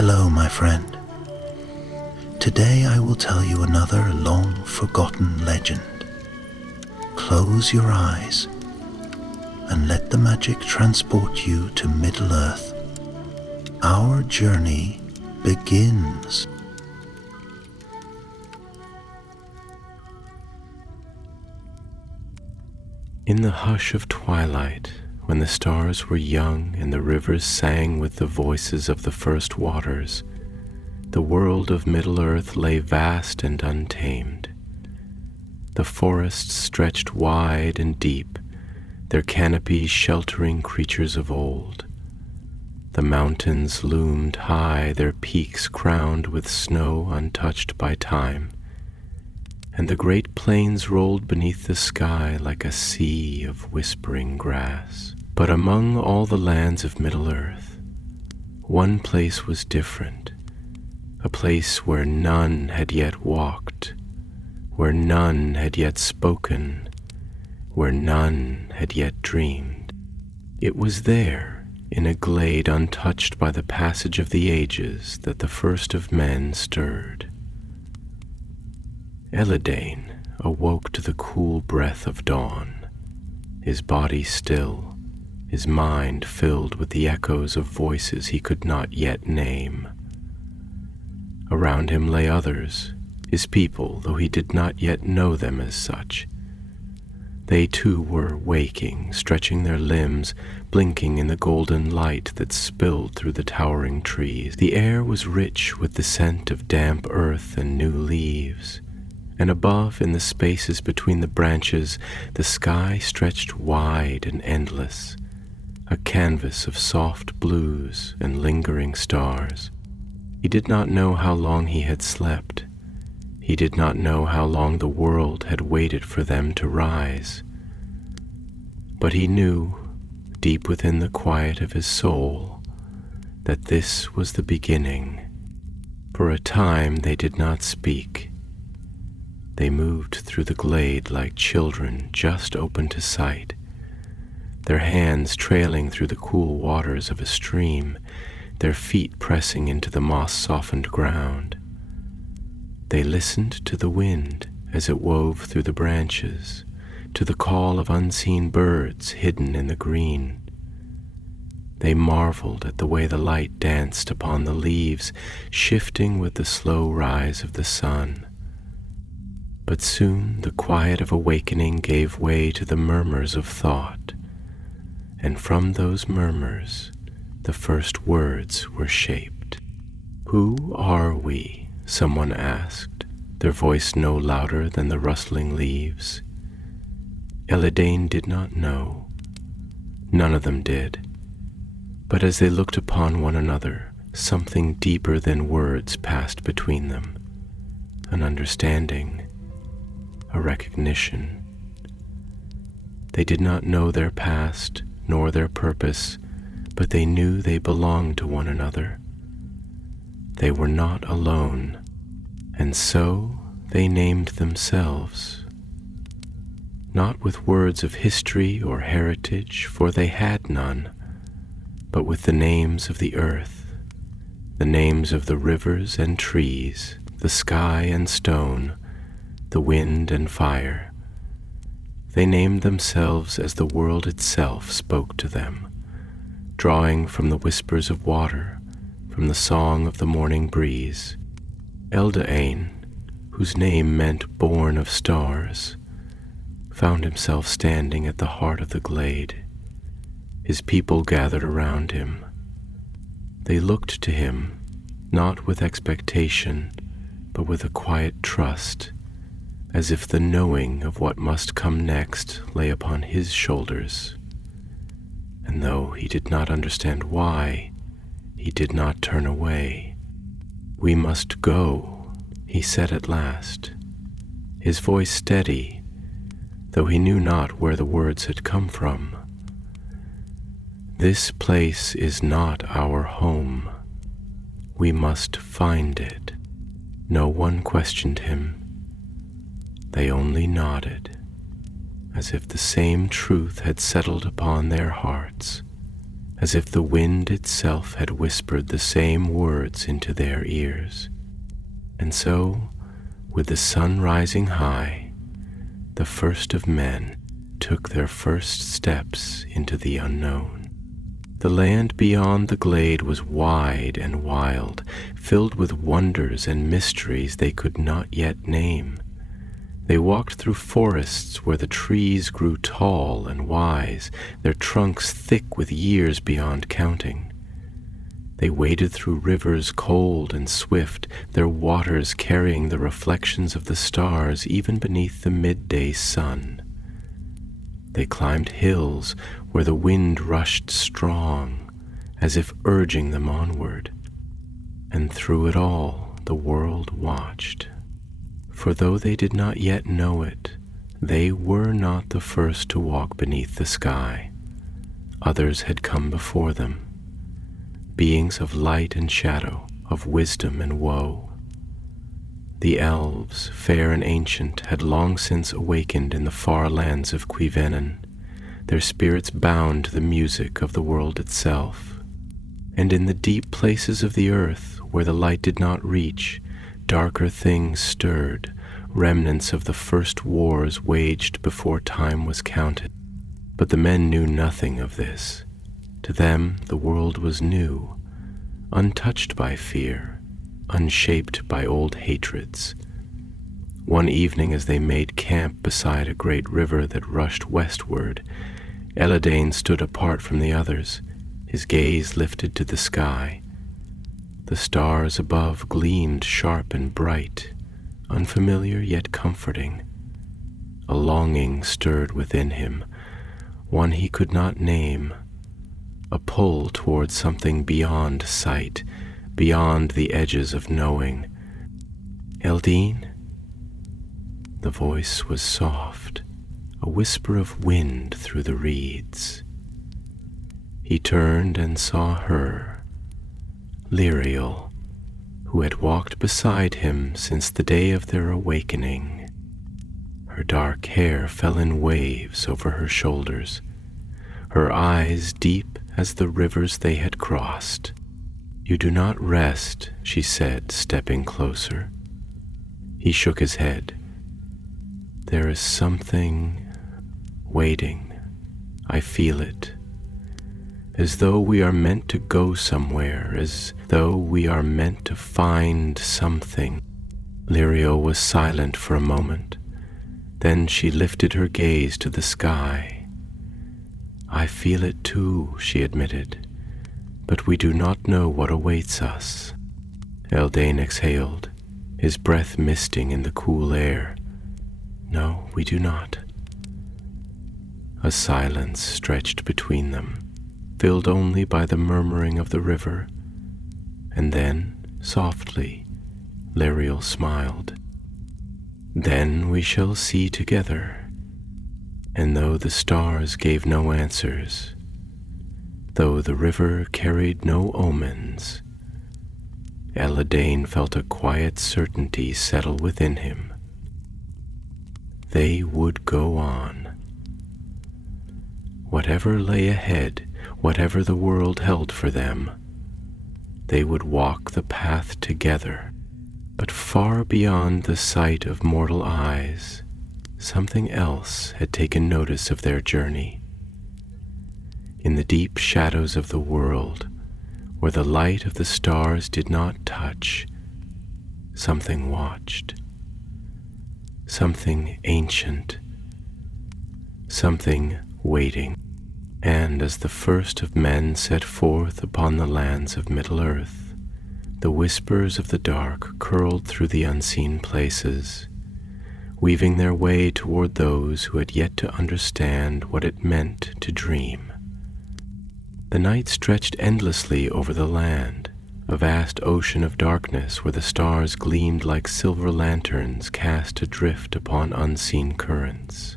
Hello, my friend. Today I will tell you another long-forgotten legend. Close your eyes and let the magic transport you to Middle-earth. Our journey begins. In the hush of twilight, when the stars were young and the rivers sang with the voices of the first waters, the world of Middle-earth lay vast and untamed. The forests stretched wide and deep, their canopies sheltering creatures of old. The mountains loomed high, their peaks crowned with snow untouched by time, and the great plains rolled beneath the sky like a sea of whispering grass. But among all the lands of Middle-earth, one place was different, a place where none had yet walked, where none had yet spoken, where none had yet dreamed. It was there, in a glade untouched by the passage of the ages, that the first of men stirred. Elidane awoke to the cool breath of dawn, his body still, his mind filled with the echoes of voices he could not yet name. Around him lay others, his people, though he did not yet know them as such. They too were waking, stretching their limbs, blinking in the golden light that spilled through the towering trees. The air was rich with the scent of damp earth and new leaves, and above, in the spaces between the branches, the sky stretched wide and endless, a canvas of soft blues and lingering stars. He did not know how long he had slept. He did not know how long the world had waited for them to rise. But he knew, deep within the quiet of his soul, that this was the beginning. For a time they did not speak. They moved through the glade like children just open to sight, their hands trailing through the cool waters of a stream, their feet pressing into the moss-softened ground. They listened to the wind as it wove through the branches, to the call of unseen birds hidden in the green. They marveled at the way the light danced upon the leaves, shifting with the slow rise of the sun. But soon the quiet of awakening gave way to the murmurs of thought, and from those murmurs the first words were shaped. "Who are we?" someone asked, their voice no louder than the rustling leaves. Elidane did not know. None of them did. But as they looked upon one another, something deeper than words passed between them, an understanding, a recognition. They did not know their past nor their purpose, but they knew they belonged to one another. They were not alone, and so they named themselves. Not with words of history or heritage, for they had none, but with the names of the earth, the names of the rivers and trees, the sky and stone, the wind and fire. They named themselves as the world itself spoke to them, drawing from the whispers of water, from the song of the morning breeze. Elidane, whose name meant born of stars, found himself standing at the heart of the glade. His people gathered around him. They looked to him, not with expectation, but with a quiet trust, as if the knowing of what must come next lay upon his shoulders. And though he did not understand why, he did not turn away. "We must go," he said at last, his voice steady, though he knew not where the words had come from. "This place is not our home. We must find it." No one questioned him. They only nodded, as if the same truth had settled upon their hearts, as if the wind itself had whispered the same words into their ears. And so, with the sun rising high, the first of men took their first steps into the unknown. The land beyond the glade was wide and wild, filled with wonders and mysteries they could not yet name. They walked through forests where the trees grew tall and wise, their trunks thick with years beyond counting. They waded through rivers cold and swift, their waters carrying the reflections of the stars even beneath the midday sun. They climbed hills where the wind rushed strong, as if urging them onward. And through it all, the world watched. For though they did not yet know it, they were not the first to walk beneath the sky. Others had come before them, beings of light and shadow, of wisdom and woe. The elves, fair and ancient, had long since awakened in the far lands of Cuivennen, their spirits bound to the music of the world itself. And in the deep places of the earth, where the light did not reach, darker things stirred, remnants of the first wars waged before time was counted. But the men knew nothing of this. To them the world was new, untouched by fear, unshaped by old hatreds. One evening, as they made camp beside a great river that rushed westward, Eladane stood apart from the others, his gaze lifted to the sky. The stars above gleamed sharp and bright, unfamiliar yet comforting. A longing stirred within him, one he could not name, a pull toward something beyond sight, beyond the edges of knowing. Eldine? The voice was soft, a whisper of wind through the reeds. He turned and saw her, Liriel, who had walked beside him since the day of their awakening. Her dark hair fell in waves over her shoulders, her eyes deep as the rivers they had crossed. "You do not rest," she said, stepping closer. He shook his head. "There is something waiting. I feel it. As though we are meant to go somewhere, as though we are meant to find something." Liriel was silent for a moment. Then she lifted her gaze to the sky. "I feel it too," she admitted, "but we do not know what awaits us." Eldane exhaled, his breath misting in the cool air. "No, we do not." A silence stretched between them, filled only by the murmuring of the river, and then, softly, Liriel smiled. "Then we shall see together." And though the stars gave no answers, though the river carried no omens, Eladane felt a quiet certainty settle within him. They would go on. Whatever lay ahead, whatever the world held for them, they would walk the path together. But far beyond the sight of mortal eyes, something else had taken notice of their journey. In the deep shadows of the world, where the light of the stars did not touch, something watched. Something ancient, something waiting. And as the first of men set forth upon the lands of Middle-earth, the whispers of the dark curled through the unseen places, weaving their way toward those who had yet to understand what it meant to dream. The night stretched endlessly over the land, a vast ocean of darkness where the stars gleamed like silver lanterns cast adrift upon unseen currents.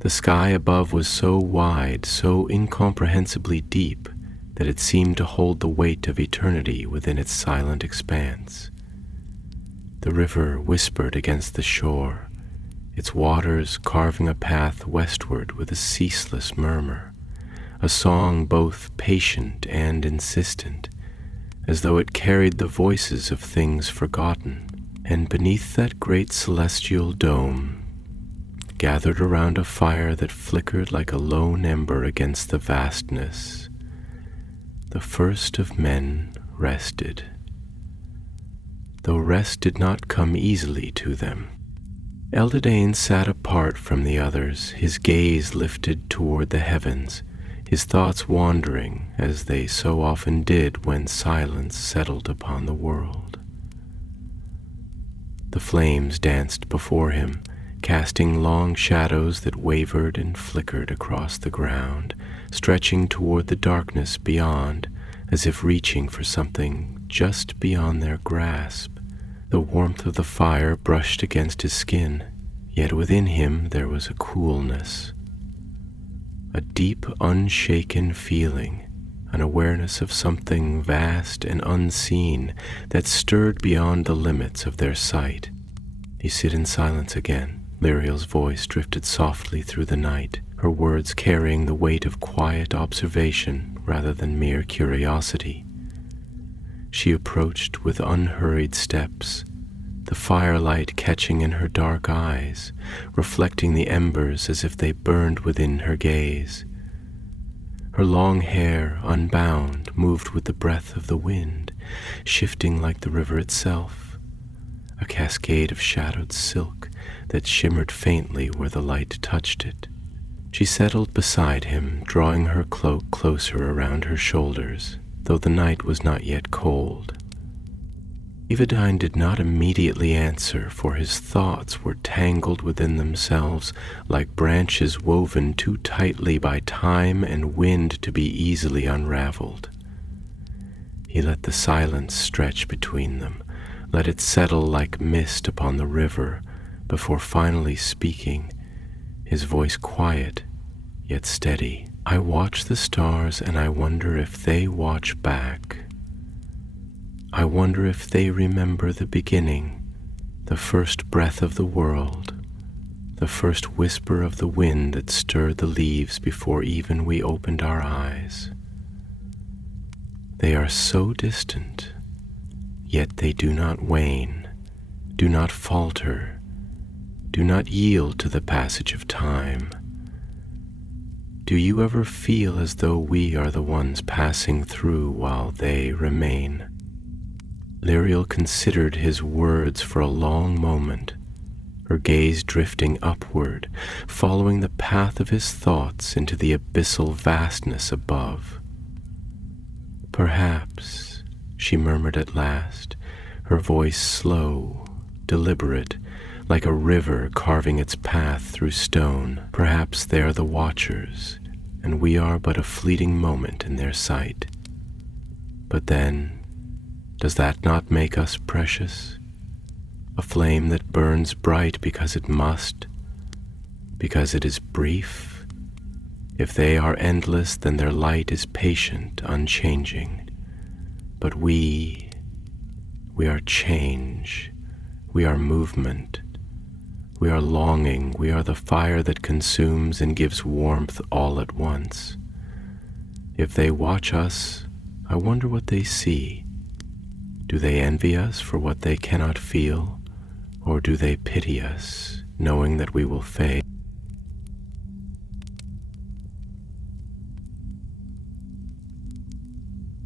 The sky above was so wide, so incomprehensibly deep, that it seemed to hold the weight of eternity within its silent expanse. The river whispered against the shore, its waters carving a path westward with a ceaseless murmur, a song both patient and insistent, as though it carried the voices of things forgotten. And beneath that great celestial dome, gathered around a fire that flickered like a lone ember against the vastness, the first of men rested. Though rest did not come easily to them. Eldadane sat apart from the others, his gaze lifted toward the heavens, his thoughts wandering as they so often did when silence settled upon the world. The flames danced before him, casting long shadows that wavered and flickered across the ground, stretching toward the darkness beyond, as if reaching for something just beyond their grasp. The warmth of the fire brushed against his skin, yet within him there was a coolness, a deep, unshaken feeling, an awareness of something vast and unseen that stirred beyond the limits of their sight. He sit in silence again. Liriel's voice drifted softly through the night, her words carrying the weight of quiet observation rather than mere curiosity. She approached with unhurried steps, the firelight catching in her dark eyes, reflecting the embers as if they burned within her gaze. Her long hair, unbound, moved with the breath of the wind, shifting like the river itself, a cascade of shadowed silk that shimmered faintly where the light touched it. She settled beside him, drawing her cloak closer around her shoulders, though the night was not yet cold. Evadine did not immediately answer, for his thoughts were tangled within themselves like branches woven too tightly by time and wind to be easily unraveled. He let the silence stretch between them, let it settle like mist upon the river, before finally speaking, his voice quiet yet steady. I watch the stars and I wonder if they watch back. I wonder if they remember the beginning, the first breath of the world, the first whisper of the wind that stirred the leaves before even we opened our eyes. They are so distant, yet they do not wane, do not falter, do not yield to the passage of time. Do you ever feel as though we are the ones passing through while they remain? Liriel considered his words for a long moment, her gaze drifting upward, following the path of his thoughts into the abyssal vastness above. Perhaps, she murmured at last, her voice slow, deliberate, like a river carving its path through stone. Perhaps they are the watchers, and we are but a fleeting moment in their sight. But then, does that not make us precious? A flame that burns bright because it must, because it is brief? If they are endless, then their light is patient, unchanging. But we are change, we are movement, we are longing, we are the fire that consumes and gives warmth all at once. If they watch us, I wonder what they see. Do they envy us for what they cannot feel, or do they pity us, knowing that we will fade?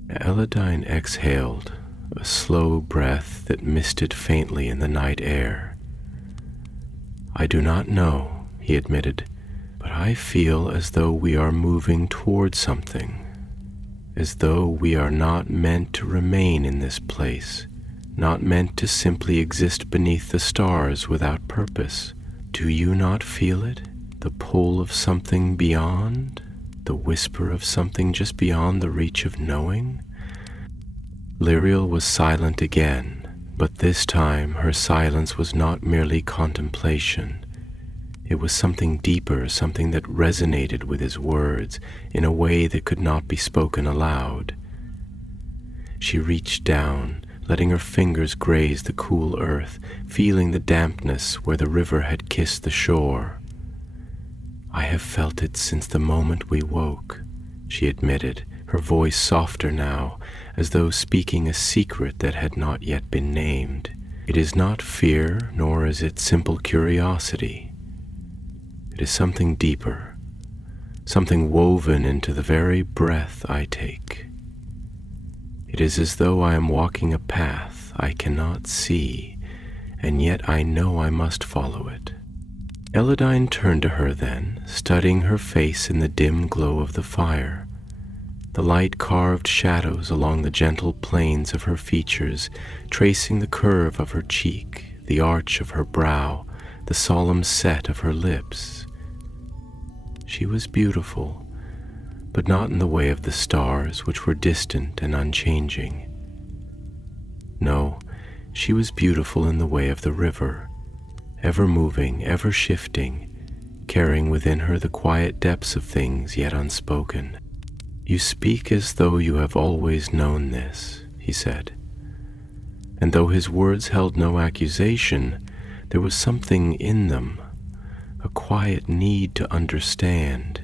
Eladine exhaled, a slow breath that misted faintly in the night air. I do not know, he admitted, but I feel as though we are moving toward something. As though we are not meant to remain in this place, not meant to simply exist beneath the stars without purpose. Do you not feel it? The pull of something beyond? The whisper of something just beyond the reach of knowing? Liriel was silent again, but this time her silence was not merely contemplation. It was something deeper, something that resonated with his words in a way that could not be spoken aloud. She reached down, letting her fingers graze the cool earth, feeling the dampness where the river had kissed the shore. I have felt it since the moment we woke, she admitted, her voice softer now, as though speaking a secret that had not yet been named. It is not fear, nor is it simple curiosity. It is something deeper, something woven into the very breath I take. It is as though I am walking a path I cannot see, and yet I know I must follow it. Eladine turned to her then, studying her face in the dim glow of the fire. The light carved shadows along the gentle planes of her features, tracing the curve of her cheek, the arch of her brow, the solemn set of her lips. She was beautiful, but not in the way of the stars, which were distant and unchanging. No, she was beautiful in the way of the river, ever moving, ever shifting, carrying within her the quiet depths of things yet unspoken. "You speak as though you have always known this," he said. And though his words held no accusation, there was something in them, a quiet need to understand.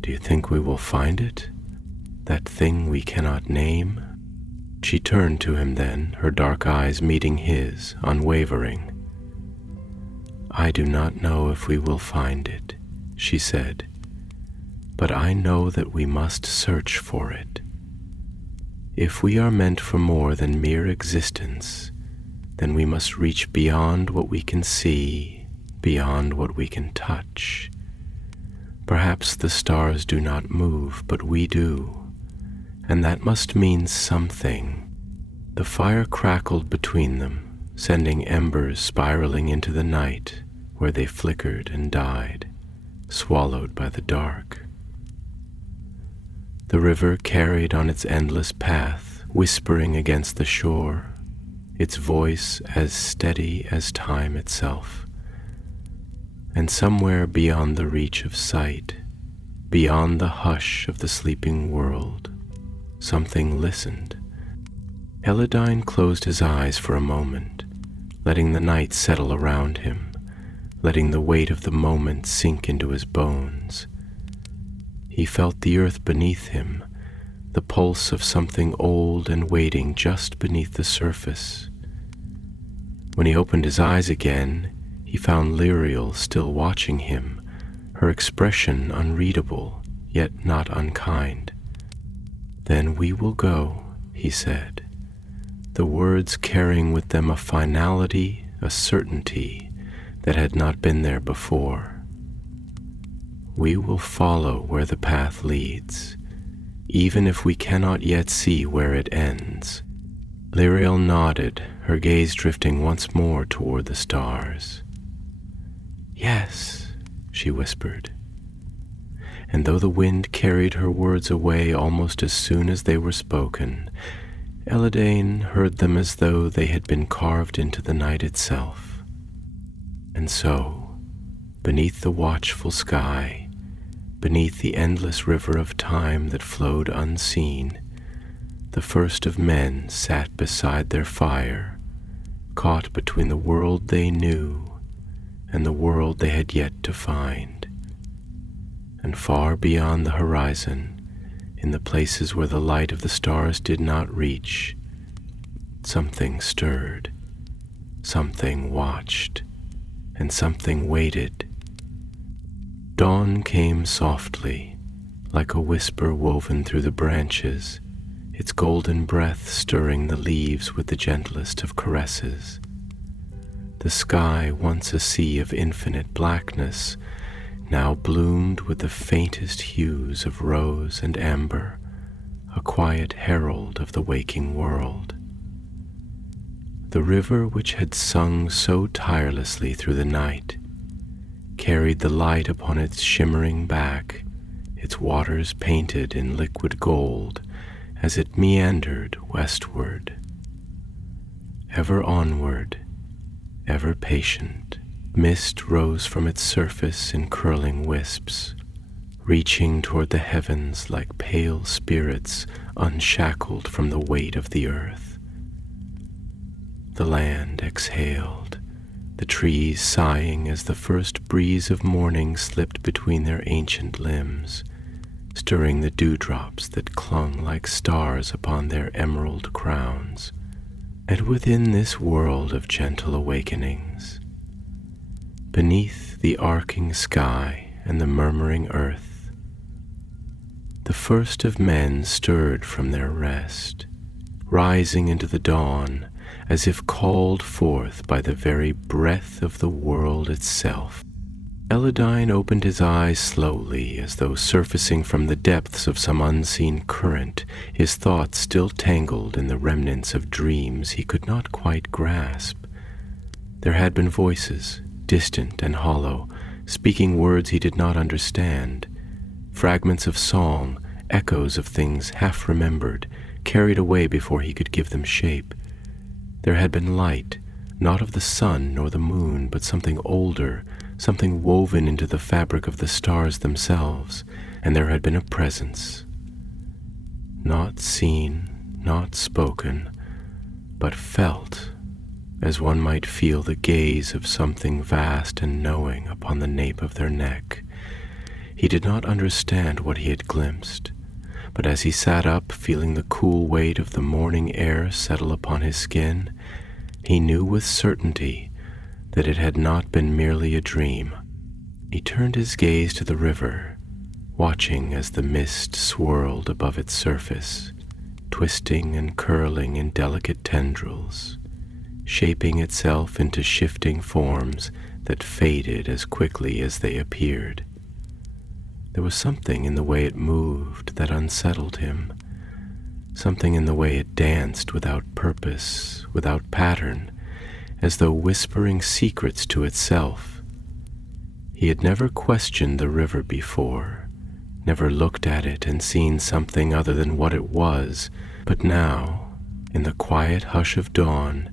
"Do you think we will find it? That thing we cannot name?" She turned to him then, her dark eyes meeting his, unwavering. "I do not know if we will find it," she said, "but I know that we must search for it. If we are meant for more than mere existence, then we must reach beyond what we can see, beyond what we can touch. Perhaps the stars do not move, but we do, and that must mean something." The fire crackled between them, sending embers spiraling into the night, where they flickered and died, swallowed by the dark. The river carried on its endless path, whispering against the shore, its voice as steady as time itself. And somewhere beyond the reach of sight, beyond the hush of the sleeping world, something listened. Eladine closed his eyes for a moment, letting the night settle around him, letting the weight of the moment sink into his bones. He felt the earth beneath him, the pulse of something old and waiting just beneath the surface. When he opened his eyes again, he found Lyriel still watching him, her expression unreadable, yet not unkind. "Then we will go," he said, the words carrying with them a finality, a certainty that had not been there before. "We will follow where the path leads, even if we cannot yet see where it ends." Lyriel nodded, her gaze drifting once more toward the stars. "Yes," she whispered. And though the wind carried her words away almost as soon as they were spoken, Eladine heard them as though they had been carved into the night itself. And so, beneath the watchful sky, beneath the endless river of time that flowed unseen, the first of men sat beside their fire, caught between the world they knew and the world they had yet to find. And far beyond the horizon, in the places where the light of the stars did not reach, something stirred, something watched, and something waited. Dawn came softly, like a whisper woven through the branches, its golden breath stirring the leaves with the gentlest of caresses. The sky, once a sea of infinite blackness, now bloomed with the faintest hues of rose and amber, a quiet herald of the waking world. The river, which had sung so tirelessly through the night, carried the light upon its shimmering back, its waters painted in liquid gold as it meandered westward. Ever onward, ever patient, mist rose from its surface in curling wisps, reaching toward the heavens like pale spirits unshackled from the weight of the earth. The land exhaled, the trees sighing as the first breeze of morning slipped between their ancient limbs, stirring the dewdrops that clung like stars upon their emerald crowns. And within this world of gentle awakenings, beneath the arcing sky and the murmuring earth, the first of men stirred from their rest, rising into the dawn as if called forth by the very breath of the world itself. Eladine opened his eyes slowly, as though surfacing from the depths of some unseen current, his thoughts still tangled in the remnants of dreams he could not quite grasp. There had been voices, distant and hollow, speaking words he did not understand, fragments of song, echoes of things half remembered, carried away before he could give them shape. There had been light, not of the sun nor the moon, but something older, something woven into the fabric of the stars themselves, and there had been a presence, not seen, not spoken, but felt, as one might feel the gaze of something vast and knowing upon the nape of their neck. He did not understand what he had glimpsed, but as he sat up, feeling the cool weight of the morning air settle upon his skin, he knew with certainty that it had not been merely a dream. He turned his gaze to the river, watching as the mist swirled above its surface, twisting and curling in delicate tendrils, shaping itself into shifting forms that faded as quickly as they appeared. There was something in the way it moved that unsettled him, something in the way it danced without purpose, without pattern, as though whispering secrets to itself. He had never questioned the river before, never looked at it and seen something other than what it was, but now, in the quiet hush of dawn,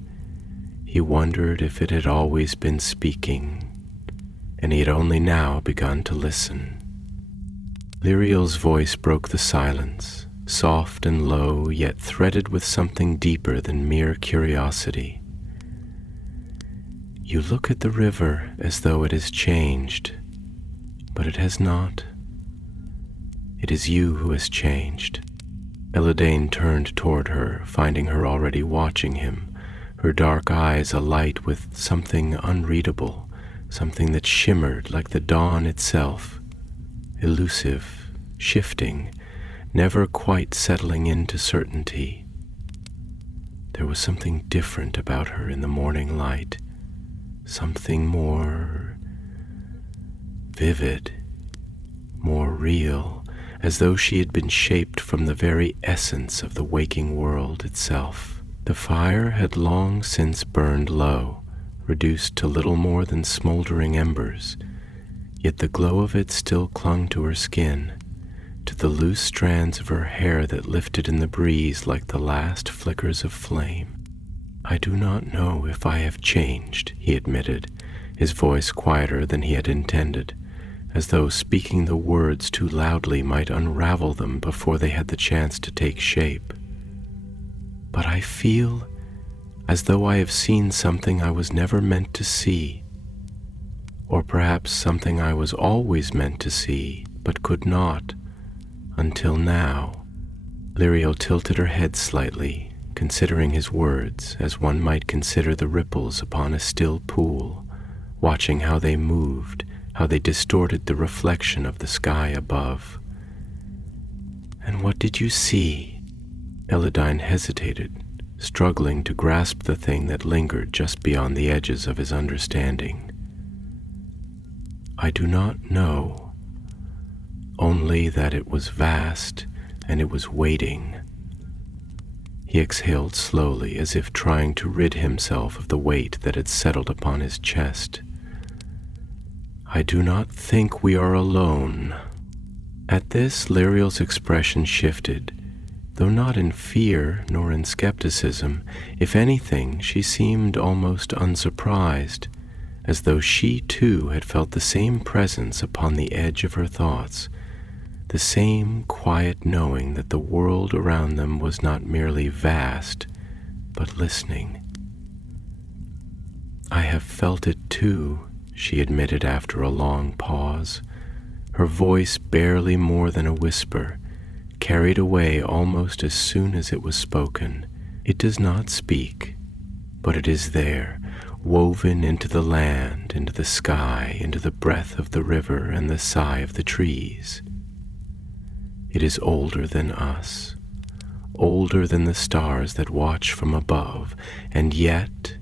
he wondered if it had always been speaking, and he had only now begun to listen. Lyriel's voice broke the silence, soft and low, yet threaded with something deeper than mere curiosity. You look at the river as though it has changed, but it has not. It is you who has changed. Eladine turned toward her, finding her already watching him, her dark eyes alight with something unreadable, something that shimmered like the dawn itself, elusive, shifting, never quite settling into certainty. There was something different about her in the morning light, something more vivid, more real, as though she had been shaped from the very essence of the waking world itself. The fire had long since burned low, reduced to little more than smoldering embers, yet the glow of it still clung to her skin, to the loose strands of her hair that lifted in the breeze like the last flickers of flame. I do not know if I have changed, he admitted, his voice quieter than he had intended, as though speaking the words too loudly might unravel them before they had the chance to take shape. But I feel as though I have seen something I was never meant to see, or perhaps something I was always meant to see, but could not, until now. Lyriel tilted her head slightly, considering his words as one might consider the ripples upon a still pool, watching how they moved, how they distorted the reflection of the sky above. And what did you see? Eladine hesitated, struggling to grasp the thing that lingered just beyond the edges of his understanding. I do not know, only that it was vast and it was waiting. He exhaled slowly, as if trying to rid himself of the weight that had settled upon his chest. I do not think we are alone. At this, Lyriel's expression shifted, though not in fear nor in skepticism. If anything, she seemed almost unsurprised, as though she too had felt the same presence upon the edge of her thoughts, the same quiet knowing that the world around them was not merely vast, but listening. I have felt it too, she admitted after a long pause, her voice barely more than a whisper, carried away almost as soon as it was spoken. It does not speak, but it is there, woven into the land, into the sky, into the breath of the river and the sigh of the trees. It is older than us, older than the stars that watch from above, and yet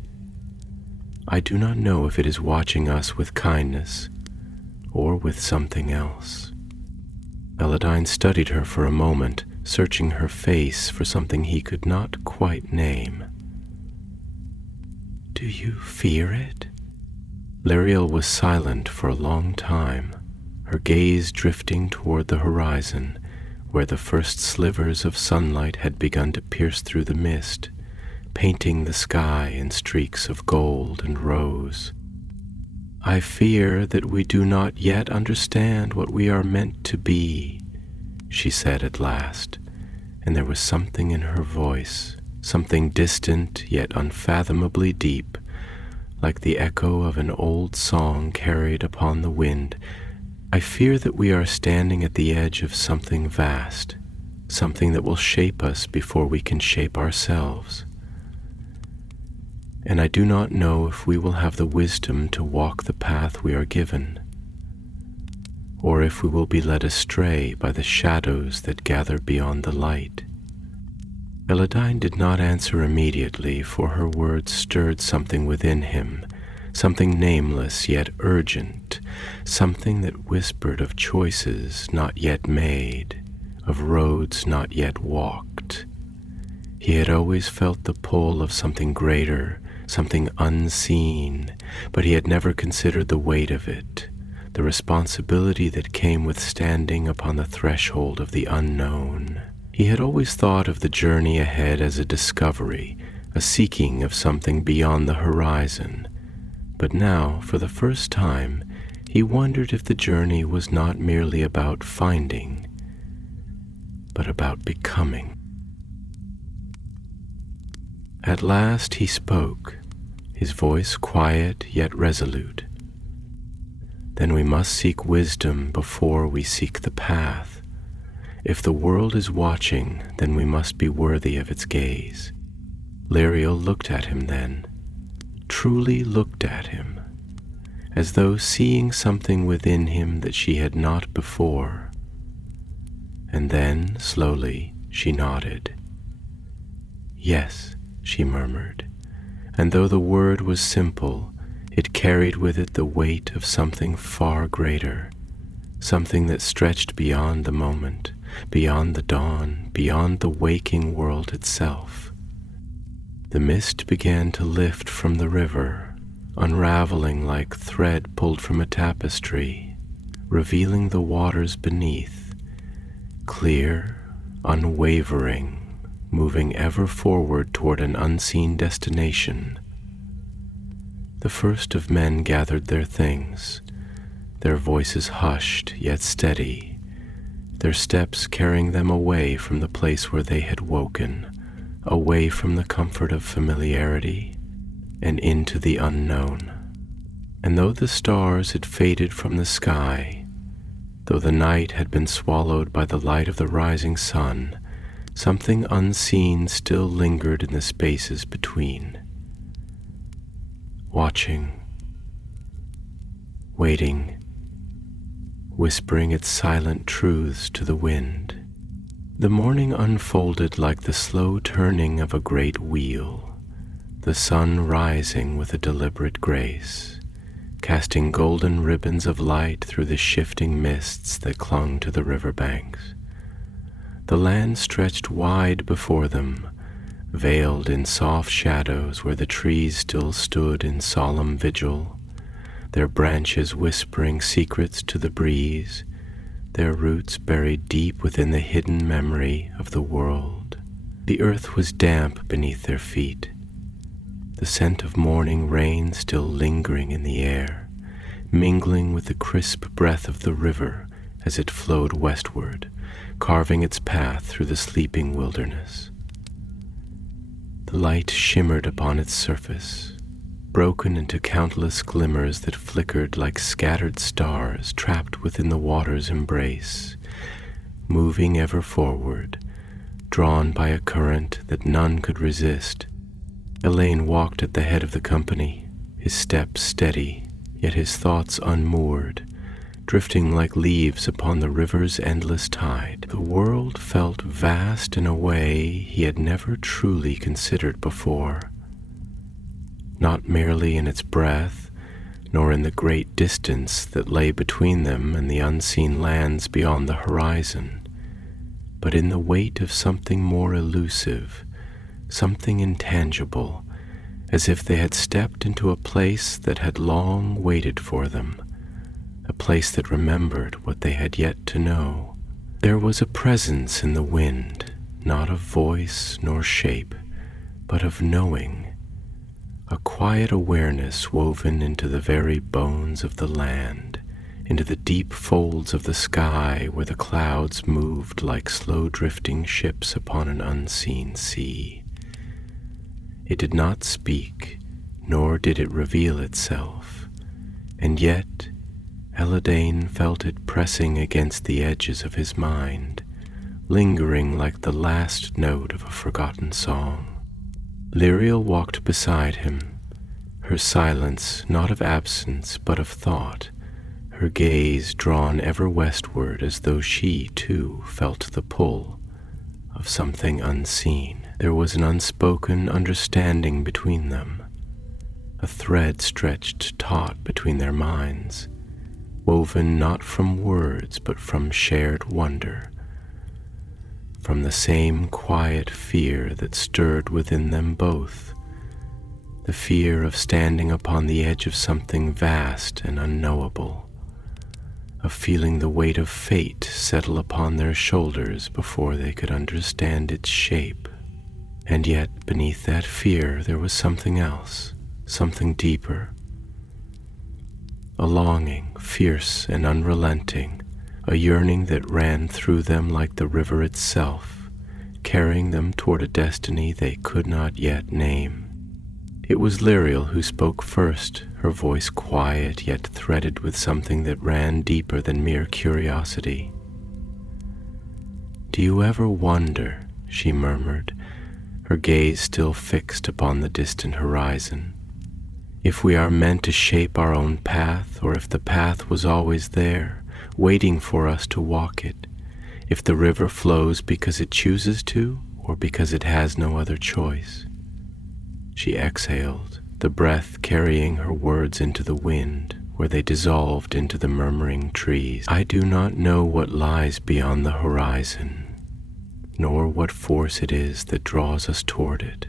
I do not know if it is watching us with kindness or with something else. Eladine studied her for a moment, searching her face for something he could not quite name. "Do you fear it?" Liriel was silent for a long time, her gaze drifting toward the horizon, where the first slivers of sunlight had begun to pierce through the mist, painting the sky in streaks of gold and rose. "I fear that we do not yet understand what we are meant to be," she said at last, and there was something in her voice, something distant yet unfathomably deep, like the echo of an old song carried upon the wind. "I fear that we are standing at the edge of something vast, something that will shape us before we can shape ourselves. And I do not know if we will have the wisdom to walk the path we are given, or if we will be led astray by the shadows that gather beyond the light." Eladine did not answer immediately, for her words stirred something within him, something nameless yet urgent, something that whispered of choices not yet made, of roads not yet walked. He had always felt the pull of something greater, something unseen, but he had never considered the weight of it, the responsibility that came with standing upon the threshold of the unknown. He had always thought of the journey ahead as a discovery, a seeking of something beyond the horizon, but now, for the first time, he wondered if the journey was not merely about finding, but about becoming. At last he spoke, his voice quiet yet resolute. "Then we must seek wisdom before we seek the path. If the world is watching, then we must be worthy of its gaze." Liriel looked at him then, truly looked at him, as though seeing something within him that she had not before. And then, slowly, she nodded. "Yes," she murmured, and though the word was simple, it carried with it the weight of something far greater, something that stretched beyond the moment, beyond the dawn, beyond the waking world itself. The mist began to lift from the river, unraveling like thread pulled from a tapestry, revealing the waters beneath, clear, unwavering, moving ever forward toward an unseen destination. The first of men gathered their things, their voices hushed yet steady, their steps carrying them away from the place where they had woken, away from the comfort of familiarity and into the unknown. And though the stars had faded from the sky, though the night had been swallowed by the light of the rising sun, something unseen still lingered in the spaces between, watching, waiting, whispering its silent truths to the wind. The morning unfolded like the slow turning of a great wheel, the sun rising with a deliberate grace, casting golden ribbons of light through the shifting mists that clung to the river banks. The land stretched wide before them, veiled in soft shadows where the trees still stood in solemn vigil, their branches whispering secrets to the breeze, their roots buried deep within the hidden memory of the world. The earth was damp beneath their feet, the scent of morning rain still lingering in the air, mingling with the crisp breath of the river as it flowed westward, carving its path through the sleeping wilderness. The light shimmered upon its surface, broken into countless glimmers that flickered like scattered stars trapped within the water's embrace, moving ever forward, drawn by a current that none could resist. Elaine walked at the head of the company, his steps steady, yet his thoughts unmoored, drifting like leaves upon the river's endless tide. The world felt vast in a way he had never truly considered before, not merely in its breadth, nor in the great distance that lay between them and the unseen lands beyond the horizon, but in the weight of something more elusive, something intangible, as if they had stepped into a place that had long waited for them, a place that remembered what they had yet to know. There was a presence in the wind, not of voice nor shape, but of knowing, a quiet awareness woven into the very bones of the land, into the deep folds of the sky where the clouds moved like slow drifting ships upon an unseen sea. It did not speak, nor did it reveal itself, and yet Eladane felt it pressing against the edges of his mind, lingering like the last note of a forgotten song. Lyriel walked beside him, her silence not of absence but of thought, her gaze drawn ever westward as though she, too, felt the pull of something unseen. There was an unspoken understanding between them, a thread stretched taut between their minds, woven not from words but from shared wonder, from the same quiet fear that stirred within them both, the fear of standing upon the edge of something vast and unknowable, of feeling the weight of fate settle upon their shoulders before they could understand its shape. And yet, beneath that fear, there was something else, something deeper, a longing, fierce and unrelenting, a yearning that ran through them like the river itself, carrying them toward a destiny they could not yet name. It was Lyriel who spoke first, her voice quiet yet threaded with something that ran deeper than mere curiosity. "Do you ever wonder," she murmured, her gaze still fixed upon the distant horizon, "if we are meant to shape our own path, or if the path was always there, waiting for us to walk it, if the river flows because it chooses to, or because it has no other choice?" She exhaled, the breath carrying her words into the wind, where they dissolved into the murmuring trees. "I do not know what lies beyond the horizon, nor what force it is that draws us toward it,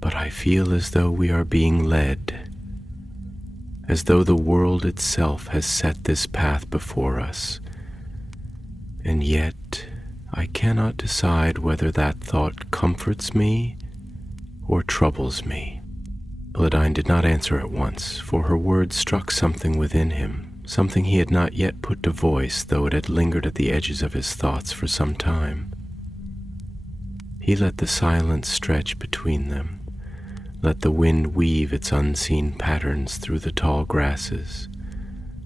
but I feel as though we are being led, as though the world itself has set this path before us, and yet I cannot decide whether that thought comforts me or troubles me." Eladine did not answer at once, for her words struck something within him, something he had not yet put to voice, though it had lingered at the edges of his thoughts for some time. He let the silence stretch between them, let the wind weave its unseen patterns through the tall grasses,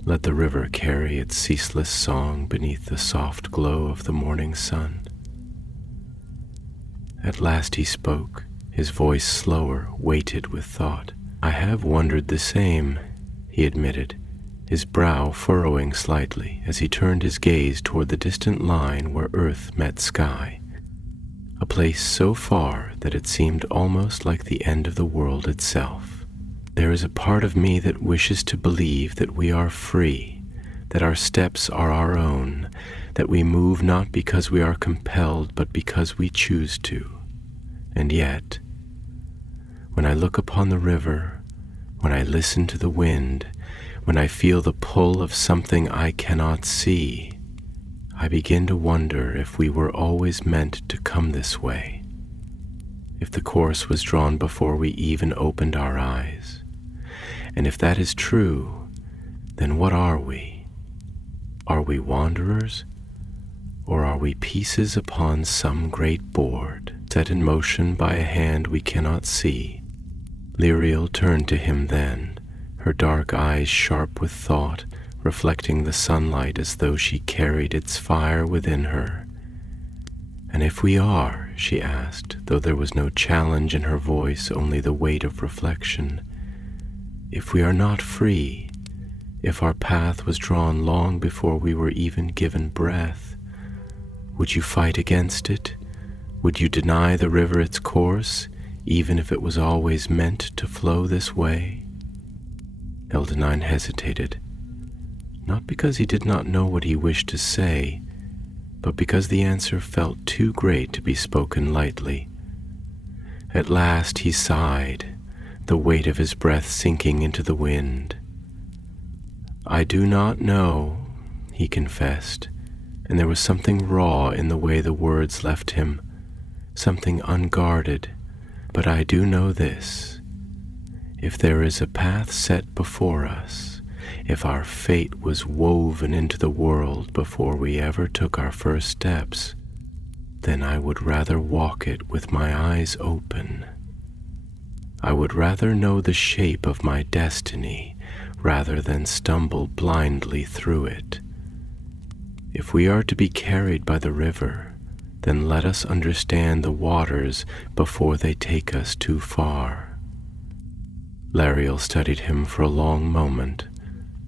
let the river carry its ceaseless song beneath the soft glow of the morning sun. At last he spoke, his voice slower, weighted with thought. "I have wondered the same," he admitted, his brow furrowing slightly as he turned his gaze toward the distant line where earth met sky, a place so far that it seemed almost like the end of the world itself. "There is a part of me that wishes to believe that we are free, that our steps are our own, that we move not because we are compelled, but because we choose to. And yet, when I look upon the river, when I listen to the wind, when I feel the pull of something I cannot see, I begin to wonder if we were always meant to come this way, if the course was drawn before we even opened our eyes. And if that is true, then what are we? Are we wanderers, or are we pieces upon some great board, set in motion by a hand we cannot see?" Liriel turned to him then, her dark eyes sharp with thought, reflecting the sunlight as though she carried its fire within her. "And if we are," she asked, though there was no challenge in her voice, only the weight of reflection, "if we are not free, if our path was drawn long before we were even given breath, would you fight against it? Would you deny the river its course, even if it was always meant to flow this way?" Eldenine hesitated, not because he did not know what he wished to say, but because the answer felt too great to be spoken lightly. At last he sighed, the weight of his breath sinking into the wind. "I do not know," he confessed, and there was something raw in the way the words left him, something unguarded, "but I do know this. If there is a path set before us, if our fate was woven into the world before we ever took our first steps, then I would rather walk it with my eyes open. I would rather know the shape of my destiny rather than stumble blindly through it. If we are to be carried by the river, then let us understand the waters before they take us too far." Liriel studied him for a long moment,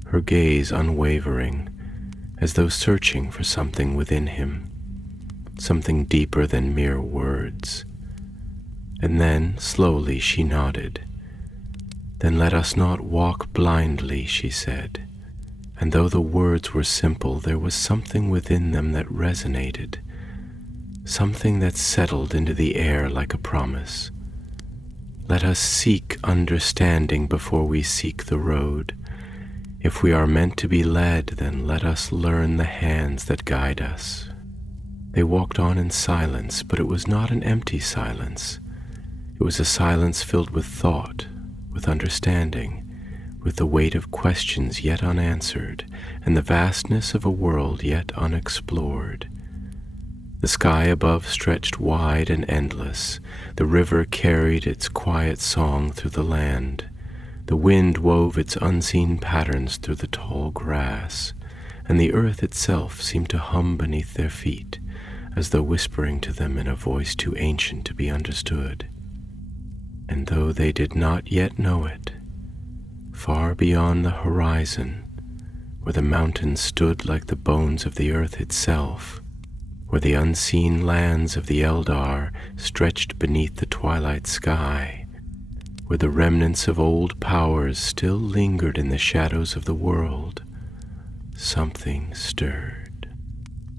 her gaze unwavering, as though searching for something within him, something deeper than mere words. And then, slowly, she nodded. "Then let us not walk blindly," she said, and though the words were simple, there was something within them that resonated, something that settled into the air like a promise. "Let us seek understanding before we seek the road. If we are meant to be led, then let us learn the hands that guide us." They walked on in silence, but it was not an empty silence. It was a silence filled with thought, with understanding, with the weight of questions yet unanswered, and the vastness of a world yet unexplored. The sky above stretched wide and endless. The river carried its quiet song through the land. The wind wove its unseen patterns through the tall grass, and the earth itself seemed to hum beneath their feet, as though whispering to them in a voice too ancient to be understood. And though they did not yet know it, far beyond the horizon, where the mountains stood like the bones of the earth itself, where the unseen lands of the Eldar stretched beneath the twilight sky, where the remnants of old powers still lingered in the shadows of the world, something stirred.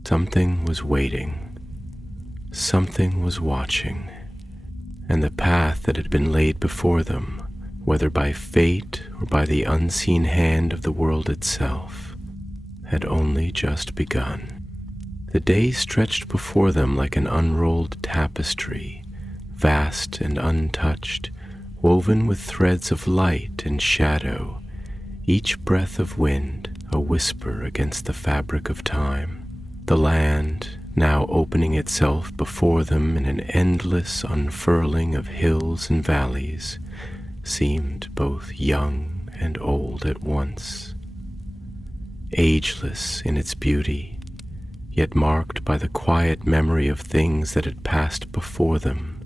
Something was waiting. Something was watching. And the path that had been laid before them, whether by fate or by the unseen hand of the world itself, had only just begun. The day stretched before them like an unrolled tapestry, vast and untouched, woven with threads of light and shadow, each breath of wind a whisper against the fabric of time. The land, now opening itself before them in an endless unfurling of hills and valleys, seemed both young and old at once, ageless in its beauty, yet marked by the quiet memory of things that had passed before them,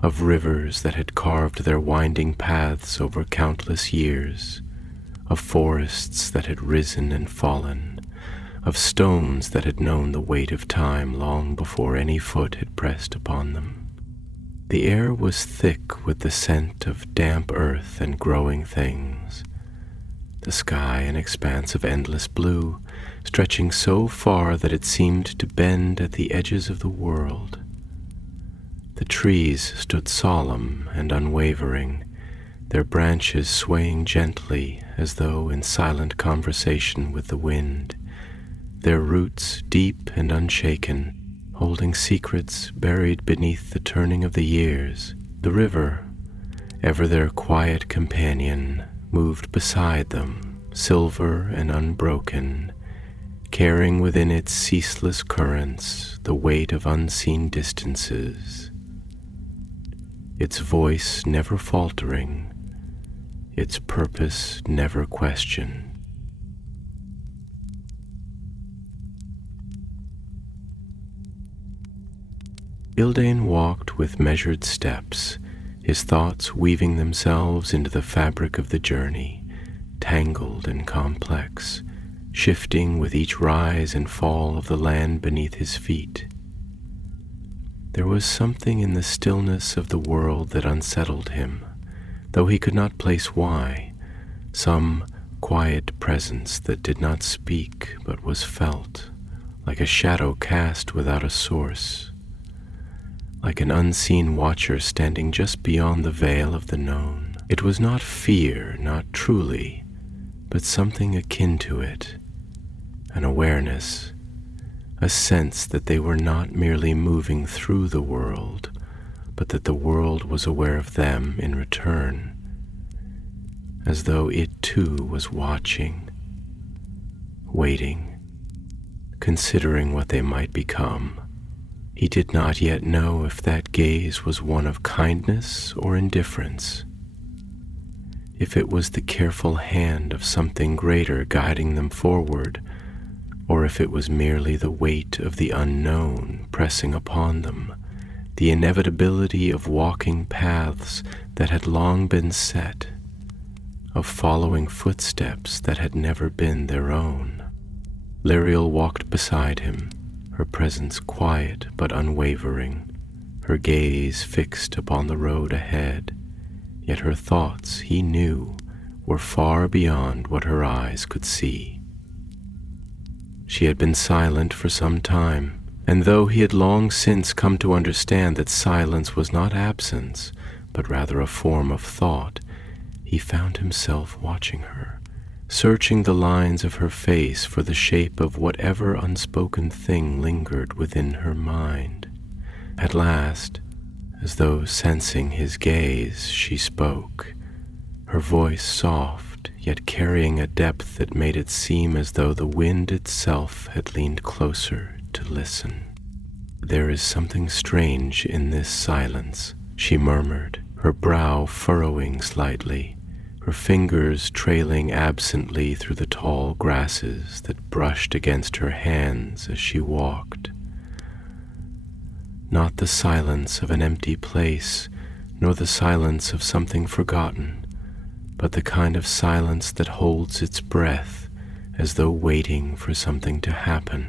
of rivers that had carved their winding paths over countless years, of forests that had risen and fallen, of stones that had known the weight of time long before any foot had pressed upon them. The air was thick with the scent of damp earth and growing things, the sky an expanse of endless blue, stretching so far that it seemed to bend at the edges of the world. The trees stood solemn and unwavering, their branches swaying gently as though in silent conversation with the wind, their roots deep and unshaken, holding secrets buried beneath the turning of the years. The river, ever their quiet companion, moved beside them, silver and unbroken, carrying within its ceaseless currents the weight of unseen distances. its voice never faltering, its purpose never questioned. Ildane walked with measured steps, his thoughts weaving themselves into the fabric of the journey, tangled and complex, shifting with each rise and fall of the land beneath his feet. There was something in the stillness of the world that unsettled him, though he could not place why, some quiet presence that did not speak but was felt, like a shadow cast without a source, like an unseen watcher standing just beyond the veil of the known. It was not fear, not truly, but something akin to it, an awareness, a sense that they were not merely moving through the world, but that the world was aware of them in return, as though it too was watching, waiting, considering what they might become. He did not yet know if that gaze was one of kindness or indifference, if it was the careful hand of something greater guiding them forward, or if it was merely the weight of the unknown pressing upon them, the inevitability of walking paths that had long been set, of following footsteps that had never been their own. Liriel walked beside him, her presence quiet but unwavering, her gaze fixed upon the road ahead, yet her thoughts, he knew, were far beyond what her eyes could see. She had been silent for some time, and though he had long since come to understand that silence was not absence, but rather a form of thought, he found himself watching her, searching the lines of her face for the shape of whatever unspoken thing lingered within her mind. At last, as though sensing his gaze, she spoke, her voice soft, yet carrying a depth that made it seem as though the wind itself had leaned closer to listen. "There is something strange in this silence," she murmured, her brow furrowing slightly, her fingers trailing absently through the tall grasses that brushed against her hands as she walked. Not the silence of an empty place, nor the silence of something forgotten, but the kind of silence that holds its breath as though waiting for something to happen.